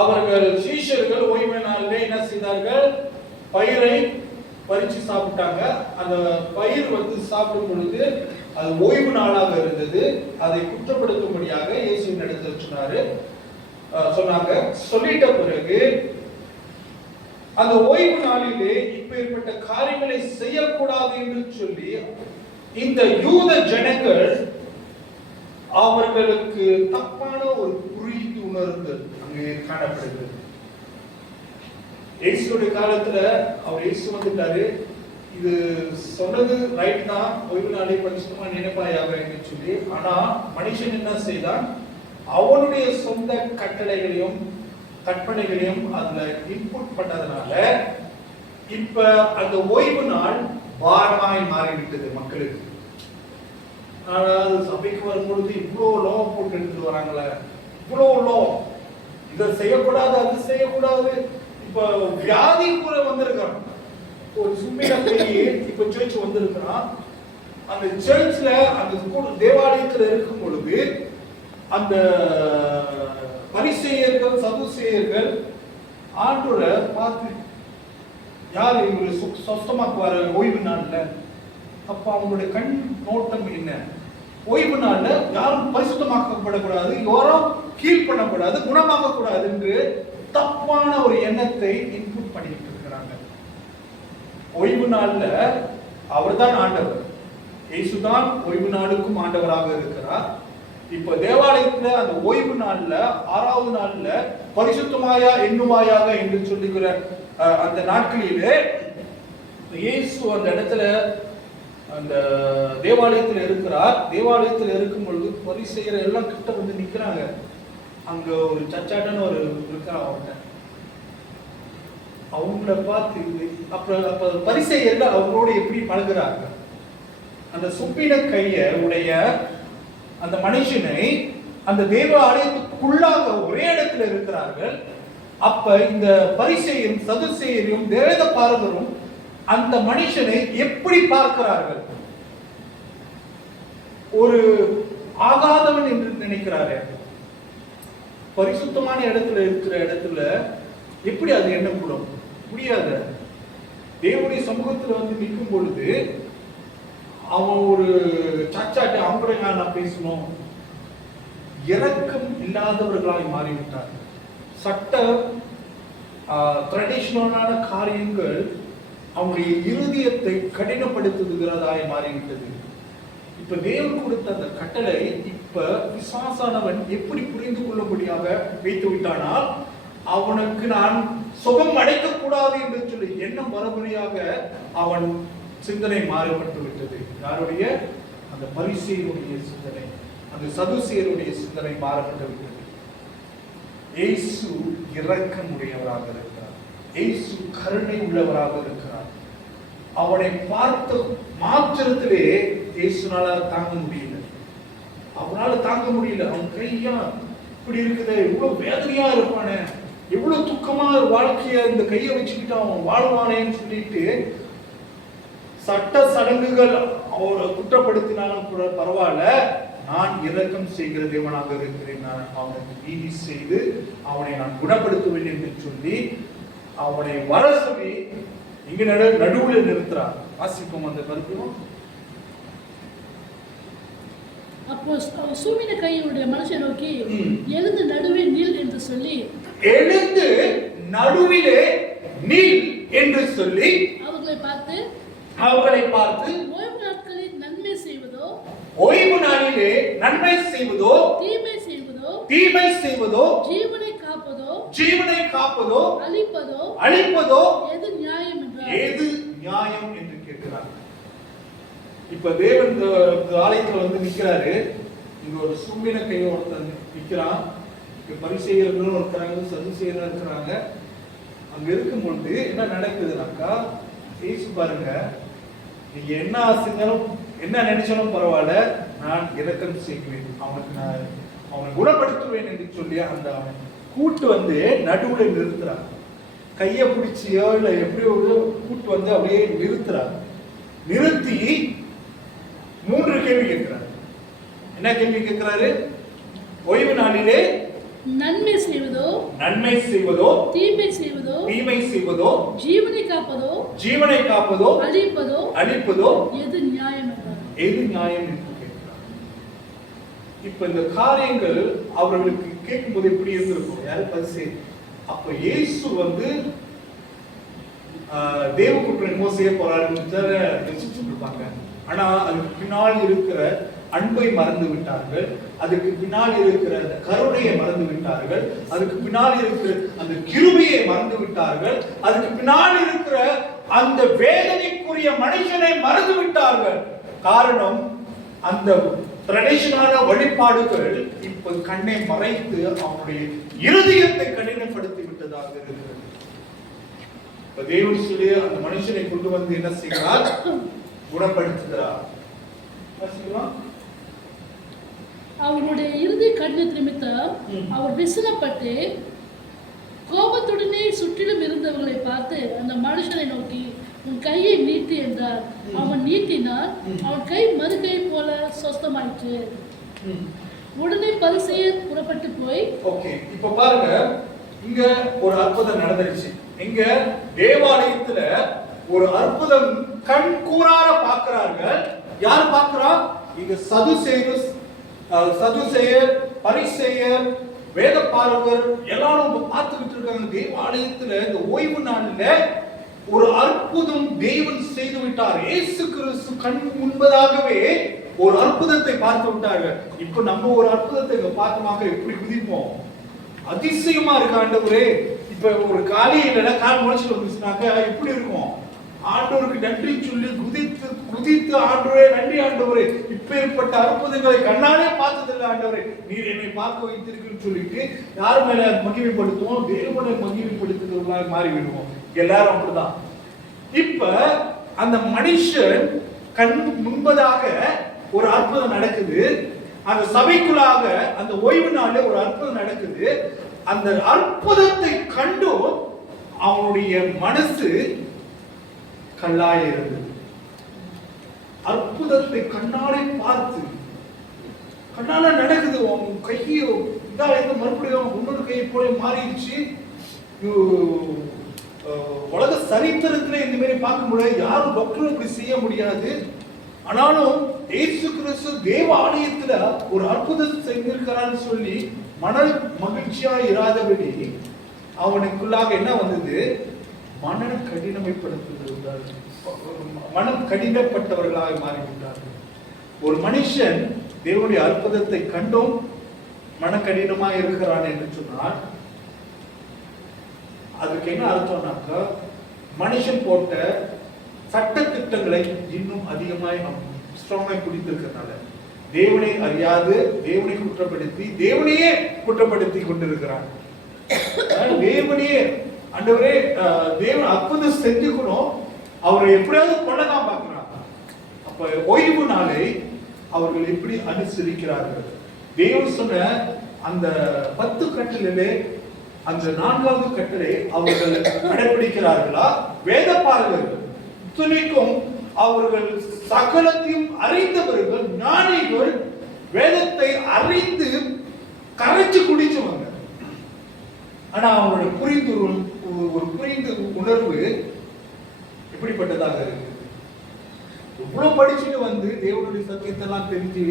அவர்கள் சீஷர்கள் ஓய்வு நாளிலே என்ன செய்தார்கள்? பயிரை பறிச்சு சாப்பிட்டாங்க. அந்த பயிர் சாப்பிடும் பொழுது அது ஓய்வு நாளாக இருந்தது. அதை குற்றப்படுத்தும்படியாக இயேசுவின் இடத்துல சொன்னாங்க. சொல்லிட்ட பிறகு அந்த ஓய்வு நாளிலே இப்பேற்பட்ட காரியங்களை செய்யக்கூடாது என்று சொல்லி இந்த யூத ஜனங்கள் அவர்களுக்கு தப்பான ஒரு புரிந்துணர்வு அங்கே காணப்படுகிறது. இயேசுடைய காலத்துல அவர் இயேசு வந்துட்டாரு, இது சொன்னது ரைட் தான், ஓய்வு நாளை பரிசுத்தமா நினைப்பாயாக என்று சொல்லி. ஆனா மனுஷன் என்ன செய்தான்? அவனுடைய சொந்த கட்டளைகளையும் கற்பனைகளையும் அதுல இன்புட் பண்ணதுனால இப்ப அந்த ஓய்வு நாள் பாரமாய் மாறிவிட்டது மக்களுக்கு. ஆனால் சபைக்கு வரும்பொழுது இவ்வளவு லோ போட்டு எடுத்துட்டு வராங்களே, இவ்வளவு லோ, இதை செய்யக்கூடாது அது செய்யக்கூடாது. இப்ப வியாதி கூட வந்திருக்கான். ஒரு சும்மின பெரிய இப்ப சர்ச் வந்திருக்கிறான். அந்த சர்ச்ல அந்த தேவாலயத்துல இருக்கும் பொழுது அந்த பரிசேயர்கள் சதுசேயர்கள் ஆண்டவரை பார்த்து, யார் இவங்களை சொஸ்தமாக்குவாரு ஓய்வு நாள்ல? அப்ப அவங்களுடைய கண் நோட்டம் என்ன? ஓய்வு நாள்ல யாரும் பரிசுத்தமாக்கப்படக்கூடாது, யாரும் கீழ் பண்ணக்கூடாது, குணமாக கூடாது என்று தப்பான ஒரு எண்ணத்தை இன்புட் பண்ணிட்டு இருக்கிறாங்க. ஓய்வு நாள்ல அவர்தான் ஆண்டவர், இயேசுதான் ஓய்வு நாளுக்கும் ஆண்டவராக இருக்கிறார். இப்ப தேவாலயத்துல அந்த ஓய்வு நாள்ல 6வது நாள்ல பரிசுத்தமாயா எண்ணுவாயாக என்று சொல்லுகிற அந்த நாட்களிலே இயேசு அந்த இடத்துல அந்த தேவாலயத்தில் இருக்கிறார். தேவாலயத்தில் இருக்கும் பொழுது பரிசேயர் எல்லாம் கிட்ட வந்து நிக்கிறாங்க. அங்க ஒரு சச்சாட்டன்னு ஒரு இருக்கா, அவங்கள பார்த்து அப்ப பரிசேயர்கள் அவங்களோட எப்படி பழகுறாங்க? அந்த சுப்பின கைய உடைய அந்த மனுஷனை அந்த தேவ ஆலயத்துக்குள்ளாக ஒரே இடத்துல இருக்கிறார்கள். அப்ப இந்த பரிசேயரும் சதுசேயரும் வேத பாரகரும் அந்த மனுஷனை எப்படி பார்க்கிறார்கள்? ஒரு ஆகாதவன் என்று நினைக்கிறாரு. பரிசுத்தமான இடத்துல இருக்கிற இடத்துல எப்படி அது எண்ணக்கூடும்? முடியாது. தேவனுடைய சமூகத்துல வந்து நிற்கும் பொழுது அவன் ஒரு சச்சாட்டு அவங்கள நான் பேசணும், இரக்கம் இல்லாதவர்களாய் மாறிவிட்டார்கள். சட்ட ட்ரெடிஷனலான காரியங்கள் அவங்களுடைய இருதயத்தை கடினப்படுத்துகிறதாய் மாறிவிட்டது. இப்ப தேவன் கொடுத்த அந்த கட்டளை இப்ப பிசாசானவன் எப்படி புரிந்து கொள்ளும்படியாக வைத்து விட்டானால், அவனுக்கு நான் சுகம் அடைக்க கூடாது என்று சொல்லி எண்ணம் மறுபடியாக அவன் சிந்தனை மாறுபட்டு விட்டது. யாருடைய? அந்த பரிசேயருடைய சிந்தனை, அந்த சதுசேயருடைய சிந்தனை மாறுபட்டு விட்டது. இயேசு இரக்கமுடையவராக இருக்கிறார். இயேசு கருணை உள்ளவராக இருக்கிறார். அவனை பார்த்த மாத்திரத்திலே இயேசுனால தாங்க முடியல. அவனால தாங்க முடியல. அவன் கையா இப்படி இருக்குது, இவ்வளவு வேதனையா இருப்பானே, எவ்வளவு துக்கமா வாழ்க்கைய இந்த கையை வச்சுக்கிட்டு அவன் வாழ்வானேன்னு சொல்லிட்டு சட்ட சடங்குகள் அவரை குற்றப்படுத்தினாலும் கூட பரவாயில்ல, நான் இரக்கம் செய்கிற தேவனாக இருக்கிறேன், நான் அவனுக்கு நீதி செய்து அவனை நான் குணப்படுத்துவேன் என்று சொல்லி அவனை வர சொல்லி இங்க நடுவில் நிறுத்துறார். வாசிப்போம் அந்த கருத்தும். அப்போ சூமின கையுடைய மனுஷன் நோக்கி எழுந்து நடுவே நில் என்று சொல்லி, எழுந்து நடுவிலே நில் என்று சொல்லி அவர்களை பார்த்து ஓய்வு நாட்களில் நன்மை செய்வதோ, ஓய்வு நாளிலே நன்மை செய்வதோ, தீமை செய்வதோ, ஜீவனை காப்பதோ, அழிப்பதோ எது நியாயம் என்று கேட்கிறார். இப்ப தேவன் இந்த ஆலயத்துல வந்து நிக்கிறாரு. இங்க ஒரு சும்பின கையை ஒருத்தர் நிக்கிறான். இங்க பரிசேயர்களும் இருக்கிறாங்க, சதுசேயர்களும் இருக்கிறாங்க. அங்க இருக்கும் பொழுது என்ன நடக்குதுனாக்கா, பேசி பாருங்க, நீங்க என்ன ஆசைங்களும் என்ன நினைச்சாலும் பரவாயில்ல, நான் இரக்கம் செய்வேன், அவனை குணப்படுத்துவேன் என்று சொல்லி அந்த அவன் கூட்டு வந்து நடுவுல நிறுத்துறாங்க. கையை பிடிச்சியோ இல்ல எப்படி ஒரு கூட்டு வந்து அப்படியே நிறுத்துறாங்க. நிறுத்தி 3 கேள்வி கேட்கிறாரு. என்ன கேள்வி கேட்கிறாரு? ஓய்வு நாளிலே நன்மை செய்வதோ, தீமை செய்வதோ, ஜீவனை காப்பதோ, அழிப்பதோ எது நியாயம் என்று கேட்கிறார். இப்ப இந்த காரியங்கள் அவர்களுக்கு கேட்கும்போது எப்படி இருந்திருக்கும்? யாரு பரிசே? அப்ப இயேசு வந்து தேவகுற்றன் மோசையை போராடுன்னு இருப்பாங்க. ஆனா அதுக்கு பின்னால் இருக்கிற அன்பை மறந்து விட்டார்கள், அதுக்கு பின்னால் இருக்கிற அந்த கருணையை மறந்து விட்டார்கள், அதுக்கு பின்னால் இருக்கிற அந்த கிருபையை மறந்து விட்டார்கள், அதுக்கு பின்னால் இருக்கிற அந்த வேதனைக்குரிய மனுஷனை மறந்து விட்டார்கள். காரணம், அந்த ட்ரெடிஷனான வழிபாடுகள் இப்ப கண்ணை மறைத்து அவனுடைய இருதயத்தை கடினப்படுத்தி விட்டதாக இருக்கிறது. இப்ப தேவன் சொல்லி அந்த மனுஷனை கொண்டு வந்து என்ன செய்கிறார்? குணப்படுத்துகிறார். அவனுடைய இறுதி கடினத்து நிமித்தம் அவர் விசனப்பட்டு கோபத்துடனே சுற்றிலும் இருந்தவர்களை பார்த்து அந்த மனுஷனை நோக்கி, உன் கையை நீட்டு என்றார். அவன் நீட்டினான், அவன் கை மறுகை போல சொஸ்தமாயிற்று. உடனே பரிசேயர் புறப்பட்டு போய், ஓகே, இப்ப பாருங்க, இங்க ஒரு அற்புதம் நடந்துருச்சு. இங்க தேவாலயத்துல ஒரு அற்புதம் கண் கூறார பார்க்கிறார்கள். யார் பார்க்கிறா? இங்க சதுசேயர், பரிசேயர், வேத பாரகர் எல்லாரும் பார்த்துக்கிட்டு இருக்காங்க. தேவாலயத்துல இந்த ஓய்வு நாளில ஒரு அற்புதம் தேவன் செய்து விட்டார். இயேசு கிறிஸ்து கண் முன்பதாகவே ஒரு அற்புதத்தை பார்த்து விட்டார்கள். இப்ப நம்ம ஒரு அற்புதத்தை பார்த்தோமாக எப்படி குதிப்போம்? அதிசயமா இருக்கு ஆண்டவரே. இப்ப ஒரு காலி இல்லைன்னா கால் முளைச்சிட்டு வந்துச்சுனாக்க எப்படி இருக்கும்? ஆண்டவருக்கு நன்றி சொல்லி குதித்து ஆண்டவரே நன்றி ஆண்டவரே, இப்பேற்பட்ட அற்புதங்களை கண்ணாலே பார்த்ததில்லை ஆண்டவரே, நீர் என்னை பார்க்க வைத்திருக்குன்னு சொல்லிட்டு யார் மேல மகிமைப்படுத்துவோம்? தேவனை மகிமைப்படுத்துகிறவர்களாக மாறிவிடுவோம். எல்லாரும் அப்படிதான். இப்ப அந்த மனுஷன் கண் முன்பதாக ஒரு அற்புதம் நடக்குது. அந்த சபைக்குள்ளாக அந்த ஓய்வு நாளில் ஒரு அற்புதம் நடக்குது. அந்த அற்புதத்தை கண்டு அவனுடைய மனசு கல்லாய இருந்தது. அற்புதத்தை கண்ணாலே பார்த்து, கண்ணால நடக்குது, அவன் கையை இதாக மறுபடியும் இன்னொரு கையை போல மாறிடுச்சு. உலக சரித்திரத்துல இந்த மாதிரி பார்க்க முடியாது, யாரும் டாக்டரும் இப்படி செய்ய முடியாது. ஆனாலும் இயேசு கிறிஸ்து தேவ ஆலயத்துல ஒரு அற்புதத்தை செஞ்சிருக்கிறான்னு சொல்லி மன மகிழ்ச்சியா இராதபடி அவனுக்குள்ளாக என்ன வந்தது? மனம் கடினப்பட்டவர்களாக மாறிவிட்டார்கள். ஒரு மனுஷன் தேவனுடைய அற்புதத்தை கண்டும் மன கடினமாக இருக்கிறான் என்று சொன்னால் அதுக்கு என்ன அர்த்தம்னாக்கா, மனுஷன் போட்ட சட்ட திட்டங்களை இன்னும் அதிகமாய் ஸ்ட்ராங்காய் பிடித்திருக்கிறதுனால தேவனை அறியாது தேவனை குற்றப்படுத்தி தேவனையே குற்றப்படுத்தி கொண்டிருக்கிறான். தேவனையே ஆண்டவரே தேவன் அற்புதம் செஞ்சுக்கணும், அவரை எப்படியாவது கொள்ளதான் பார்க்கிறான். அப்ப ஓய்வு நாளை அவர்கள் எப்படி அனுசரிக்கிறார்கள்? தேவன் சொன்ன அந்த 10 கட்டளையிலே அந்த 4வது கட்டளை அவர்கள் கடைபிடிக்கிறார்களா? வேத பாரகர்கள் துணிக்கும் அவர்கள் சகலத்தையும் அறிந்தவர்கள், ஞானிகள், வேதத்தை அறிந்து கரைச்சு குடிச்சவங்க. ஆனா அவங்களோட புரிந்து உணர்வு எப்படிப்பட்டதாக இருக்கு? இவ்வளவு படிச்சுட்டு வந்து தேவனுடைய சத்தியத்தை எல்லாம் தெரிஞ்சு,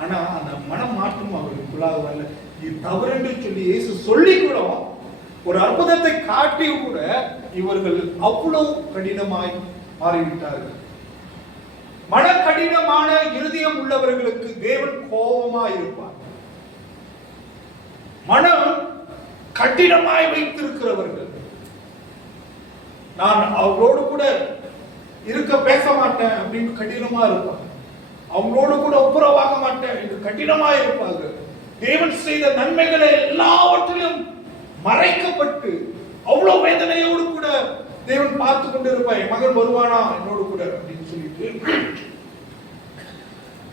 ஆனா அந்த மனம் மாற்றம் அவர்களுக்குள்ளாக வரல. இது தவறுன்னு சொல்லி இயேசு சொல்லி கூட, ஒரு அற்புதத்தை காட்டி கூட இவர்கள் அவ்வளவு கடினமாய் மாறிவிட்டார்கள். மன கடினமான இருதயம் உள்ளவர்களுக்கு தேவன் கோபமாய் இருப்பார். மனம் கடினமாய் வைத்திருக்கிறவர்கள், நான் அவர்களோடு கூட இருக்க பேச மாட்டேன் அப்படின்னு கடினமா இருப்பாங்க. அவங்களோடு கூட ஒப்புரவாக மாட்டேன் என்று கடினமா இருப்பாங்க. தேவன் செய்த நன்மைகளை எல்லாவற்றிலும் மறைக்கப்பட்டு அவ்வளவு வேதனையோடு கூட தேவன் பார்த்து கொண்டு இருப்பார். என் மகன் வருவானா என்னோடு கூட அப்படின்னு சொல்லிட்டு,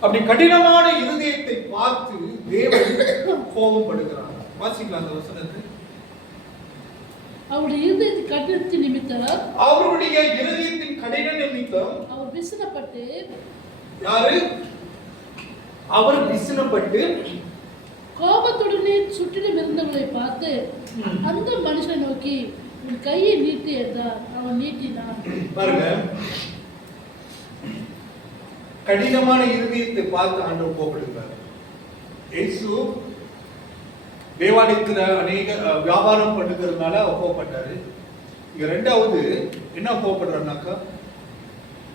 அப்படி கடினமான இருதயத்தை பார்த்து தேவன் கோபப்படுகிறார். வாசிக்கலாம் அந்த வசனத்தை. அவருடைய இருதயத்தின் கடினத்தின் நிமித்தம், அவருடைய இருதயத்தின் கடின நிமித்தம் அவர் விசனப்பட்டு, யாரு? அவர் விசனப்பட்டு கோபத்துடனே சுற்றிலும் இருந்தவங்களை பார்த்து அந்த மனுஷனை நோக்கி உன் கையை நீட்டு என்றார். அவன் நீட்டினான். பாருங்க, கடினமான இருதயத்தை பார்த்து ஆண்டவர் கோபப்படுகிறார். இயேசு தேவாலயத்துல அநேக வியாபாரம் பண்ணுகிறதுனால கோபப்பட்டாரு. இங்க ரெண்டாவது என்ன கோபப்படுறாருனாக்கா,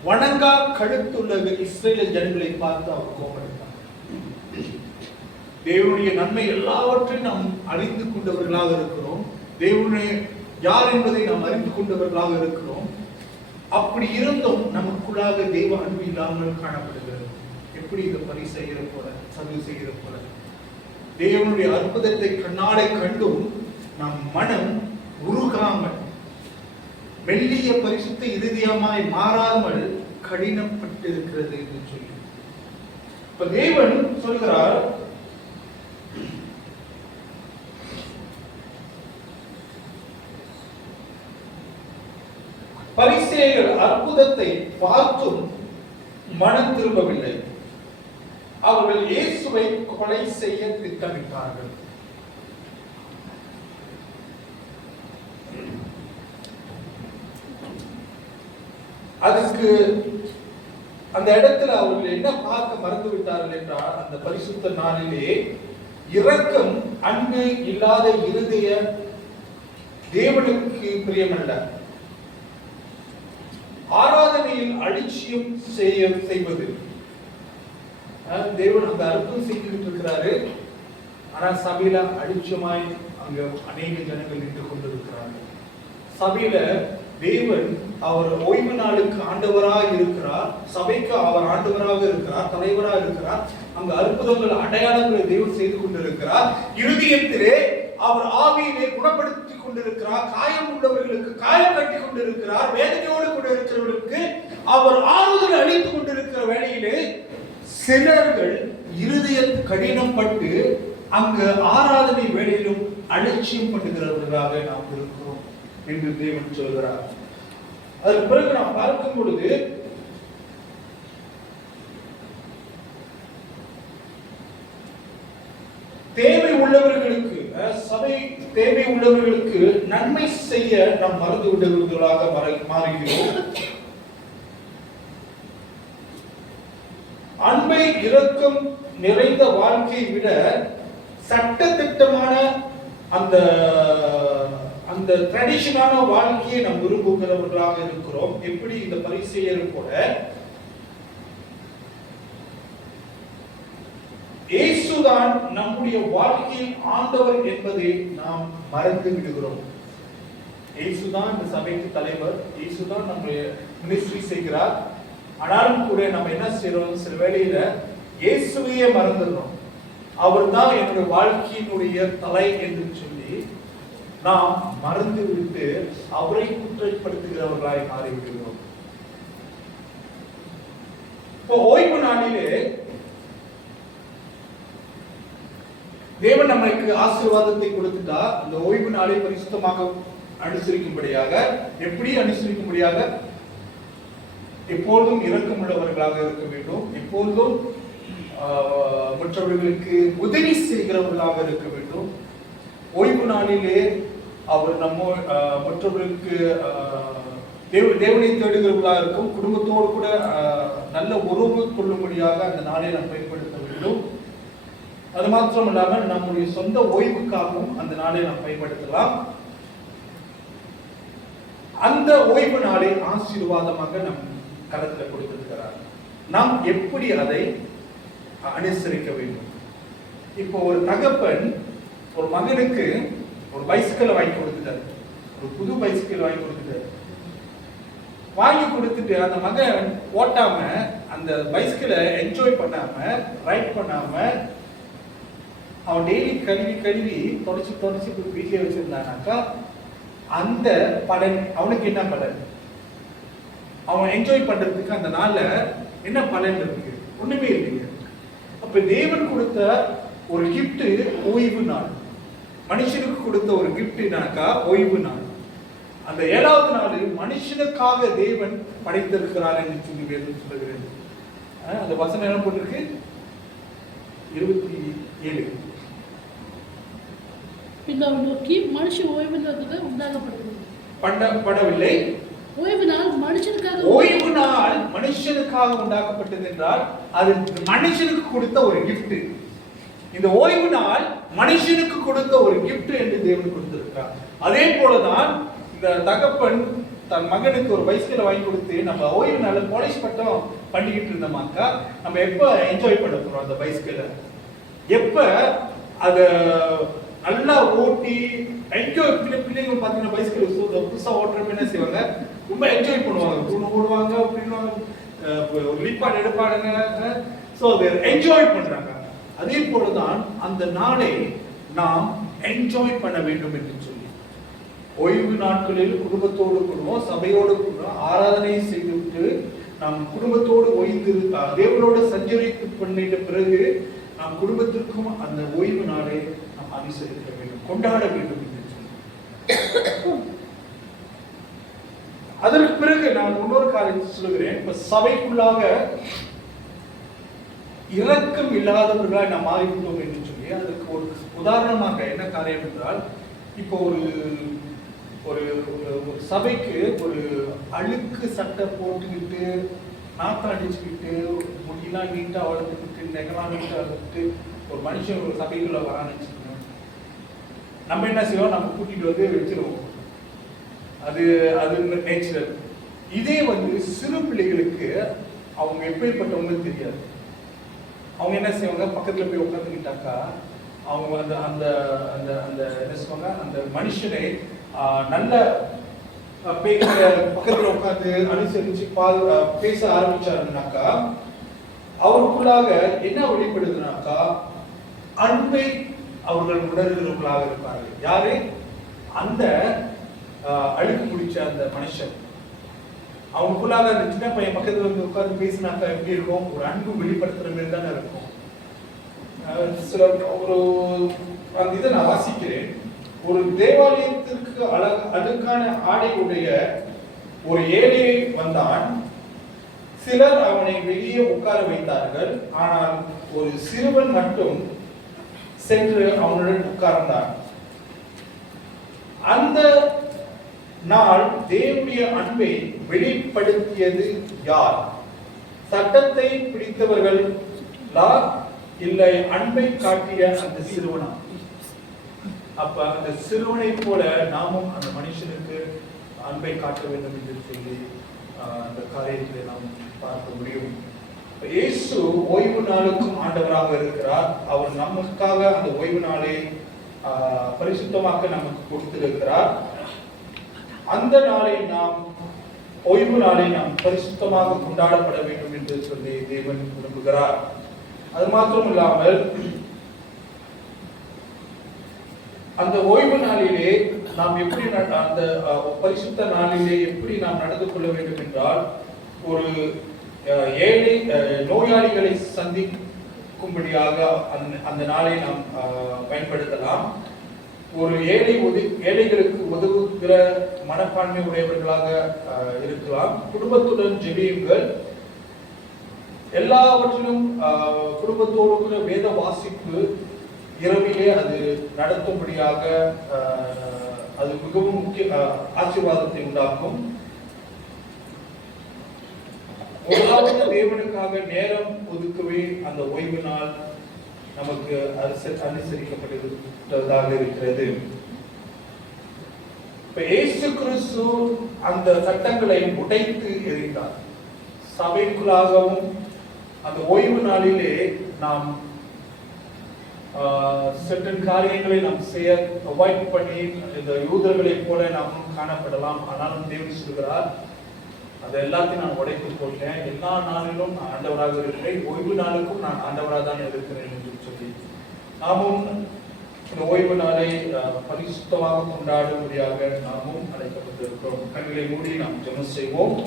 வணங்கா கழுத்துள்ள இஸ்ரேல் ஜனங்களை பார்த்து அவர் கோபப்படுகிறார். தேவனுடைய நன்மை எல்லாவற்றையும் நாம் அறிந்து கொண்டவர்களாக இருக்கிறோம். தேவனுடைய யார் என்பதை நாம் அறிந்து கொண்டவர்களாக இருக்கிறோம். அப்படி இருந்தும் நமக்குள்ளாக தெய்வ அன்பு இல்லாமல் காணப்படுகிறது. எப்படி இந்த பரிசெய்கிற போல, சது செய்கிற போல, தேவனுடைய அற்புதத்தை கண்ணாடை கண்டும் நம் மனம் உருகாமல், மெல்லிய பரிசுத்த இருதயமாய் மாறாமல் கடினப்பட்டு இருக்கிறது என்று சொல்லி, இப்ப தேவன் சொல்கிறார், பரிசேயர்கள் அற்புதத்தை பார்த்தும் மனம் திரும்பவில்லை. அவர்கள் இயேசுவை கொலை செய்ய திட்டமிட்டார்கள். அதுக்கு அந்த இடத்துல அவர்கள் என்ன பார்க்க மறந்து விட்டார்கள் என்றால், அந்த பரிசுத்த நாளிலே இரக்கம், அன்பு இல்லாத இருதய தேவனுக்கு பிரியமல்ல. ஆராதனையில் அலட்சியம் செய்வது. தேவன் அந்த அற்புதம் செய்துட்டு இருக்கிறாரு, ஆனா சபையில அலட்சியமாய் அங்க அநேக ஜனங்கள் நின்று கொண்டிருக்கிறார்கள். சபையில தேவன் அவர் ஓய்வு நாளுக்கு ஆண்டவராக இருக்கிறார், சபைக்கு அவர் ஆண்டவராக இருக்கிறார், தலைவராக இருக்கிறார். அங்க அற்புதங்கள், அடையாளங்களை தேவன் செய்து கொண்டிருக்கிறார். இருதயத்திலே அவர் ஆவியிலே குணப்படுத்தி கொண்டிருக்கிறார். காயம் உள்ளவர்களுக்கு காயம் கட்டி கொண்டிருக்கிறார். வேதனையோடு கூட இருக்கிறவர்களுக்கு அவர் ஆறுதல் அளித்துக் கொண்டிருக்கிற வேளையிலே சிலர்கள் இருதய கடினம் பட்டு அங்க ஆராதனை வேளையிலும் அலட்சியம் பண்ணுகிறவர்களாக நாம் இருக்கிறோம் என்று தேவன் சொல்கிறார். அதற்கு பிறகு நாம் பார்க்கும் பொழுது தேவை உள்ளவர்களுக்கு, சபை தேவை உள்ளவர்களுக்கு நன்மை செய்ய நாம் மறந்து விடுவர்களாக மாறுகிறோம். அன்பை, இரக்கம் நிறைந்த வாழ்க்கையை விட சட்ட திட்டமான அந்த ட்ரெடிஷனான வாழ்க்கையை நாம் விரும்புகிறவர்களாக இருக்கிறோம். எப்படி இந்த பரிசேயர் போல இயேசுதான் நம்முடைய வாழ்க்கையில் ஆண்டவர் என்பதை நாம் மறந்து விடுகிறோம். இயேசுதான் இந்த சபைக்கு தலைவர், இயேசுதான் நம்முடைய மினிஸ்ட்ரி செய்கிறார். ஆனாலும் கூட நம்ம என்ன செய்யறோம், சில வேளையில இயேசுவையே மறந்துடுறோம். அவர் தான் என்னுடைய வாழ்க்கையினுடைய தலை என்று சொல்லி நாம் மறந்து விட்டு அவரை குற்றப்படுத்துகிறவர்களாய் மாறிவிடுகிறோம். இப்போ ஓய்வு நாளிலே தேவன் நமக்கு ஆசீர்வாதத்தை கொடுத்துட்டா, அந்த ஓய்வு நாளை பரிசுத்தமாக அனுசரிக்கும்படியாக, எப்படி அனுசரிக்கும்படியாக, எப்பொழுதும் இரக்கமுள்ளவர்களாக இருக்க வேண்டும், எப்பொழுதும் மற்றவர்களுக்கு உதவி செய்கிறவர்களாக இருக்க வேண்டும். ஓய்வு நாளிலே அவர் மற்றவர்களுக்கு தேவனை தேடுகிறவர்களாக இருக்கும், குடும்பத்தோடு கூட நல்ல உறவு கொள்ளும்படியாக அந்த நாளை நாம் பயன்படுத்த வேண்டும். அது மாத்திரம் இல்லாமல் நம்முடைய சொந்த ஓய்வுக்காகவும் அந்த நாளை நாம் பயன்படுத்தலாம். அந்த ஓய்வு நாளை ஆசீர்வாதமாக நம் கரத்தில் கொடுத்திருக்கிறார். நாம் எப்படி அதை அனுசரிக்க வேண்டும்? இப்போ ஒரு தகப்பன் ஒரு மகனுக்கு ஒரு பைசிக்கலை வாங்கி கொடுத்துட்டாரு, ஒரு புது பைசிக்கல் வாங்கி கொடுத்துட்டாரு. வாங்கி கொடுத்துட்டு அந்த மகன் ஓட்டாம, அந்த பைசிக்கலை என்ஜாய் பண்ணாம, ரைட் பண்ணாம, அவன் டெய்லி கழுவி தொடச்சு வீட்டிலே வச்சிருந்தானாக்கா அந்த பலன் அவனுக்கு என்ன பலன்? அவன் என்ஜாய் பண்றதுக்கு அந்த நாள்ல என்ன பலன் இருக்கு? ஒண்ணுமே இல்லைங்க. அப்ப தேவன் கொடுத்த ஒரு கிஃப்ட் ஓய்வு நாள். மனுஷனுக்கு கொடுத்த ஒரு கிஃப்ட்னாக்கா ஓய்வு நாள். அந்த 7வது நாள் மனுஷனுக்காக தேவன் படைத்திருக்கிறார் என்று சொல்லி வேதம் சொல்லுகிறது. அந்த வசனம் என்ன போட்டிருக்கு? 27. பின்னர் நோக்கி மனுஷன் ஓய்வு நாளுக்கு படவில்லை. ஓய்வு நாள் மனுஷனுக்காக உண்டாக்கப்பட்டது என்றால் அது மனுஷனுக்கு கொடுத்த ஒரு கிஃப்ட். இந்த ஓய்வு நாள் மனுஷனுக்கு கொடுத்த ஒரு கிஃப்ட் என்று தேவன் கொடுத்திருக்கிறார். அதே போலதான் இந்த தகப்பன் தன் மகனுக்கு ஒரு பைசிக்கலை வாங்கி கொடுத்து நம்ம ஓய்வு நாள் பாலிஷ் பட்டம் பண்ணிக்கிட்டு இருந்தோமாக்கா நம்ம எப்ப என்ஜாய் பண்ண போறோம் அந்த பைசிக்கலை? எப்ப அத நல்லா ஓட்டி என்ஜாய் பிள்ளைங்க பார்த்தீங்கன்னா பைசிக்கல் புதுசா ஓட்டுறப்ப என்ன செய்வாங்க? ரொம்ப என்ஜாய் பண்ணுவாங்க, தூண் ஓடுவாங்க, அப்படின்வாங்க, ஒரு லிப்பாடு எடுப்பாடுங்க. ஸோ அதை என்ஜாய் பண்றாங்க. அதே போலதான் அந்த நாளை நாம் என்ஜாய் பண்ண வேண்டும் என்று சொல்லி ஓய்வு நாட்களில் குடும்பத்தோடு கூடுவோம், சபையோடு கூடுவோம், ஆராதனை செய்துவிட்டு நாம் குடும்பத்தோடு ஓய்ந்து தேவனோட சஞ்சரித்து பண்ணிட்ட பிறகு நாம் குடும்பத்திற்கும் அந்த ஓய்வு நாளை நாம் அனுசரிக்க வேண்டும், கொண்டாட வேண்டும் என்று சொல்லி. அதற்கு பிறகு நான் இன்னொரு காரியத்தை சொல்லுகிறேன். இப்ப சபைக்குள்ளாக இரக்கம் இல்லாதவர்களாய் நாம் மாறிவிட்டோம் என்று சொல்லி அதற்கு ஒரு உதாரணமாக என்ன காரியம் என்றால், இப்போ ஒரு சபைக்கு ஒரு அழுக்கு சட்டை போட்டுக்கிட்டு, நாத்தம் அடிச்சுக்கிட்டு, முடியெல்லாம் நீட்டா வளர்த்துக்கிட்டு, நெகலாம் நீட்டா வளர்த்துட்டு ஒரு மனுஷன் ஒரு சபைக்குள்ள வரான்னு வச்சுக்கோங்க. நம்ம என்ன செய்வோம்? நம்ம கூட்டிட்டு வந்து வச்சிருவோம். அது நேச்சுரல். இதே சிறு பிள்ளைகளுக்கு அவங்க எப்பேற்பட்டவங்க தெரியாது. அவங்க என்ன செய்வாங்க? பக்கத்துல போய் உட்காந்துக்கிட்டாக்கா அவங்க அந்த என்ன சொல்லுவாங்க, அந்த மனுஷனை நல்ல பக்கத்துல உட்காந்து அனுசரிச்சு பேச ஆரம்பிச்சாருனாக்கா அவருக்குள்ளாக என்ன வெளிப்படுதுனாக்கா அன்பை அவர்கள் உணர்கிறவர்களாக இருப்பார்கள். யாரு? அந்த அழுக்கு முடிச்ச அந்த மனுஷன். அவங்களுக்குள்ளாக அந்த சின்ன பையன் பக்கத்துல வந்து உட்கார்ந்து பேசினாக்கா எப்படி இருக்கும்? ஒரு அன்பு வெளிப்படுத்துற மாதிரி தானே இருக்கும். சில ஒரு அந்த இதை நான் வாசிக்கிறேன். ஒரு தேவாலயத்திற்கு அழுக்கான ஆடை உடைய ஒரு ஏழை வந்தான். சிலர் அவனை வெளியே உட்கார வைத்தார்கள். ஆனால் ஒரு சிறுவன் மட்டும் சென்று அவனுடன் உட்கார்ந்தான். அந்த நாள் தேவனுடைய அன்பை வெளிப்படுத்தியது யார்? சட்டத்தை பிடித்தவர்கள் இல்லை அன்பை காட்டிய அந்த சிறுவனா? அப்ப அந்த சிறுவனை போல நாமும் அந்த மனுஷனுக்கு அன்பை காட்ட வேண்டும் என்று சொல்லி அந்த காரியத்தை நாம் பார்க்க முடியும். இயேசு ஓய்வு நாளுக்கும் ஆண்டவராக இருக்கிறார். அவர் நமக்காக அந்த ஓய்வு நாளை பரிசுத்தமாக்க நமக்கு கொடுத்திருக்கிறார். அந்த நாளை நாம் ஓய்வு நாளை நாம் பரிசுத்தமாக கொண்டாடப்பட வேண்டும் என்று சொல்லி தேவன் விரும்புகிறார். அது மாத்திரம் இல்லாமல் அந்த ஓய்வு நாளிலே நாம் எப்படி அந்த பரிசுத்த நாளிலே எப்படி நாம் நடந்து கொள்ள வேண்டும் என்றால், ஒரு ஏழை நோயாளிகளை சந்திக்கும்படியாக அந்த நாளை நாம் பயன்படுத்தலாம். ஒரு ஏழைகளுக்கு உதவுகிற மனப்பான்மை உடையவர்களாக இருக்கலாம். குடும்பத்துடன் ஜெபியுங்கள். எல்லாவற்றிலும் குடும்பத்தோடு கூட வேத வாசிப்பு இரவிலே அது நடத்தும்படியாக அது மிகவும் முக்கிய ஆசீர்வாதத்தை உண்டாக்கும். முதலாவது தேவனுக்காக நேரம் ஒதுக்கவே அந்த ஓய்வு நாள் நமக்கு அனுசரிக்கப்பட்டதாக இருக்கிறது. இப்ப இயேசு கிறிஸ்து அந்த சட்டங்களை உடைத்து எறிந்தார். சபைக்குள்ளாகவும் அந்த ஓய்வு நாளிலே நாம் certain காரியங்களை நாம் செய்ய அவாய்ட் பண்ணி இந்த யூதர்களைப் போல நாமும் காணப்படலாம். ஆனாலும் தேவன் சொல்கிறார், அது எல்லாத்தையும் நான் உடைத்து போட்டேன். எல்லா நாளிலும் நான் ஆண்டவராக இருக்கிறேன், ஓய்வு நாளுக்கும் நான் ஆண்டவராக தான் இருக்கிறேன் என்று சொல்லி நாமும் இந்த ஓய்வு நாளை பரிசுத்தமாக கொண்டாடும்படியாக நாமும் அழைக்கப்பட்டிருக்கிறோம். கண்களை மூடி நாம் ஜெபம் செய்வோம்.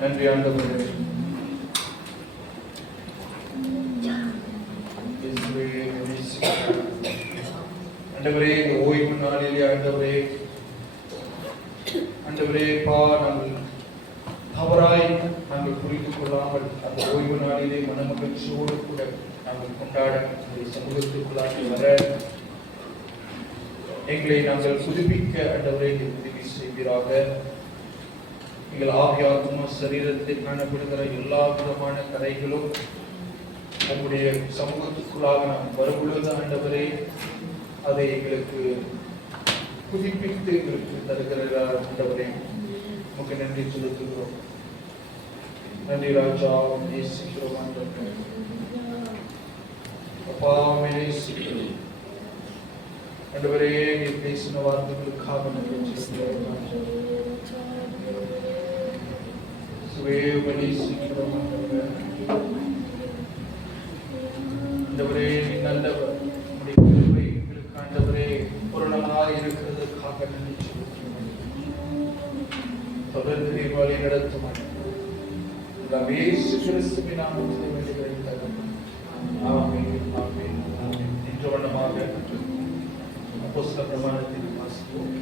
நன்றி ஆண்டவரே. ஆண்டவரே, இந்த ஓய்வு நாளிலே ஆண்டவரே நாங்கள் தவறாய் நாங்கள் புரிந்து கொள்ளாமல் அந்த ஓய்வு நாளிலே மனமகிழ்ச்சியோடு கூட நாங்கள் கொண்டாட சமூகத்திற்குள்ளாக வர எங்களை நாங்கள் புதுப்பிக்க ஆண்டவரே உதவி செய்வீராக. எங்கள் ஆவியாத்மா சரீரத்தில் காணப்படுகிற எல்லா விதமான கரைகளும் நம்முடைய சமூகத்துக்குள்ளாக நாம் வரும்பொழுது ஆண்டவரே அதை எங்களுக்கு புதுப்பித்து எங்களுக்கு தருகிறார். ஆண்டவரே நமக்கு நன்றி செலுத்துகிறோம். நன்றி ராஜா, நேசிக்கிறோம் ஆண்டவரே. அப்பா நேசிக்கிறோம் ஆண்டவரே. நீர் பேசின வார்த்தைகளுக்காக நன்றி செலுத்துகிறோம். ஆண்டவரே நீ நல்லவர். உம்முடைய கிருபை எங்களுக்கு ஆண்டவரே பூரணமாக இருக்கிறதுக்காக நன்றி செலுத்துகிறோம். தொடர்ந்து நீர் வழி நடத்தும் இயேசு கிறிஸ்துவின் நாமத்தில் வேண்டுகிறேன். ஆமென், ஆமென், ஆமென். இன்று வண்ணமாக அப்போஸ்தலர் பிரமாணத்தில் வாசிப்போம்.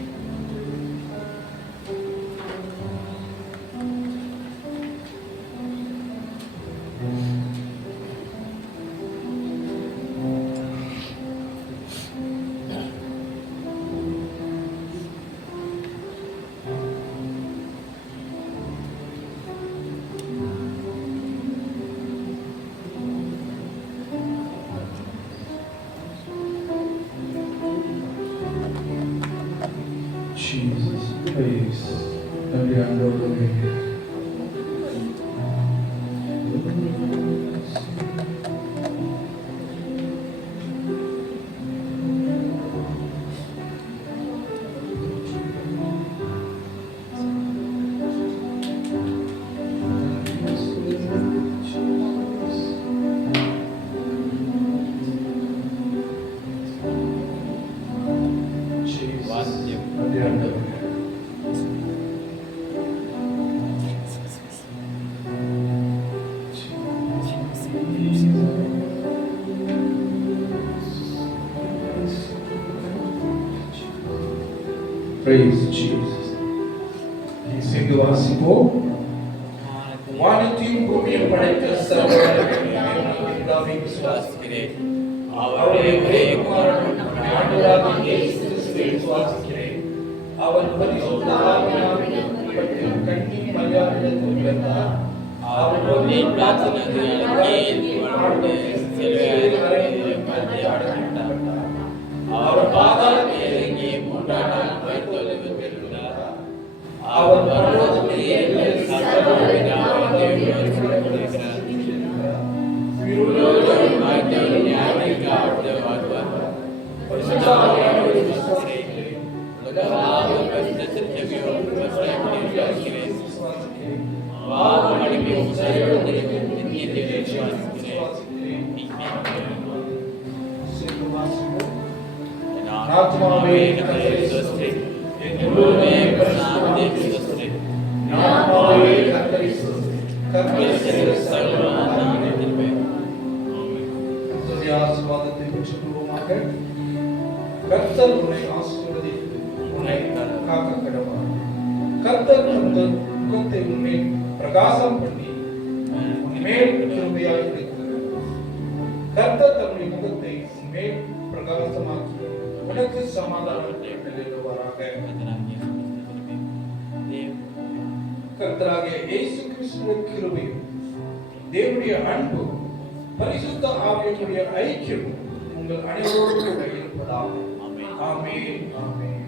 Jesus, praise. Nandri ஆண்டவரே. Praise Jesus. சேர்ந்து வாசிப்போம். வானத்தையும் பூமியையும் படைத்த சர்வவல்லமையுள்ள விசுவாசிக்கிறேன். அவருடைய ஒரே குமாரன் ஆண்டவராகிய இயேசு கிறிஸ்துவை விசுவாசிக்கிறேன். அவர் பரிசுத்த ஆவியானவரிடம் கன்னி மரியாதையிடத்தில் பிறந்தார். அவர் அவர் பாதாளத்தில் இறங்கி மூன்றாம் நாள் உயிர்த்தெழுந்து பெற்றார். அவர் பரலோகத்தில் ஏறிய சர்வவல்லமையுள்ள தேவனுடைய வலதுபுறத்தில் உயிரோடும் மரித்தோரின் நியாயாதிபதியாக வருவார். பரிசுத்த ஆவியானவரை விசுவாசிக்கிறேன். உலகளாவிய பரிசுத்த திருச்சபையோடு விசுவாசிக்கிறேன். பாவ மன்னிப்பையும் சர்வலோகத்தையும் நித்தியத்தையும் விசுவாசிக்கிறேன். ஆத்மாவே கர்த்தரை ஸ்தோத்திரி. இப்பொழுதே பரிசுத்தமாய் கிறிஸ்துவே ஞானமாய் கர்த்தரை ஸ்துதி. கர்த்தர் செய்த சகல கிருபை. கர்த்தருடைய ஆசீர்வாதத்தை பெற்றுக்கொள்வோமாக. கர்த்தர் உன்னை ஆசீர்வதித்து உன்னை காக்க கடவுள். கர்த்தர் தமது முகத்தை உன்மேல் பிரகாசம் பண்ணி உன்மேல் கிருபையாய் இருக்கிறார். கர்த்தர் தம்முடைய முகத்தை உன்மேல் பிரகாசமாக்கி உனக்கு சமாதானத்தை கட்டளையிடுவாராக. கர்த்தராகிய இயேசு கிறிஸ்துவின் கிருபையும் தேவனுடைய அன்பும் பரிசுத்த ஆவியினுடைய ஐக்கியம் உங்கள் அனைவரோடும் கூட இருப்பதாக. ஆமென். ஆமென்.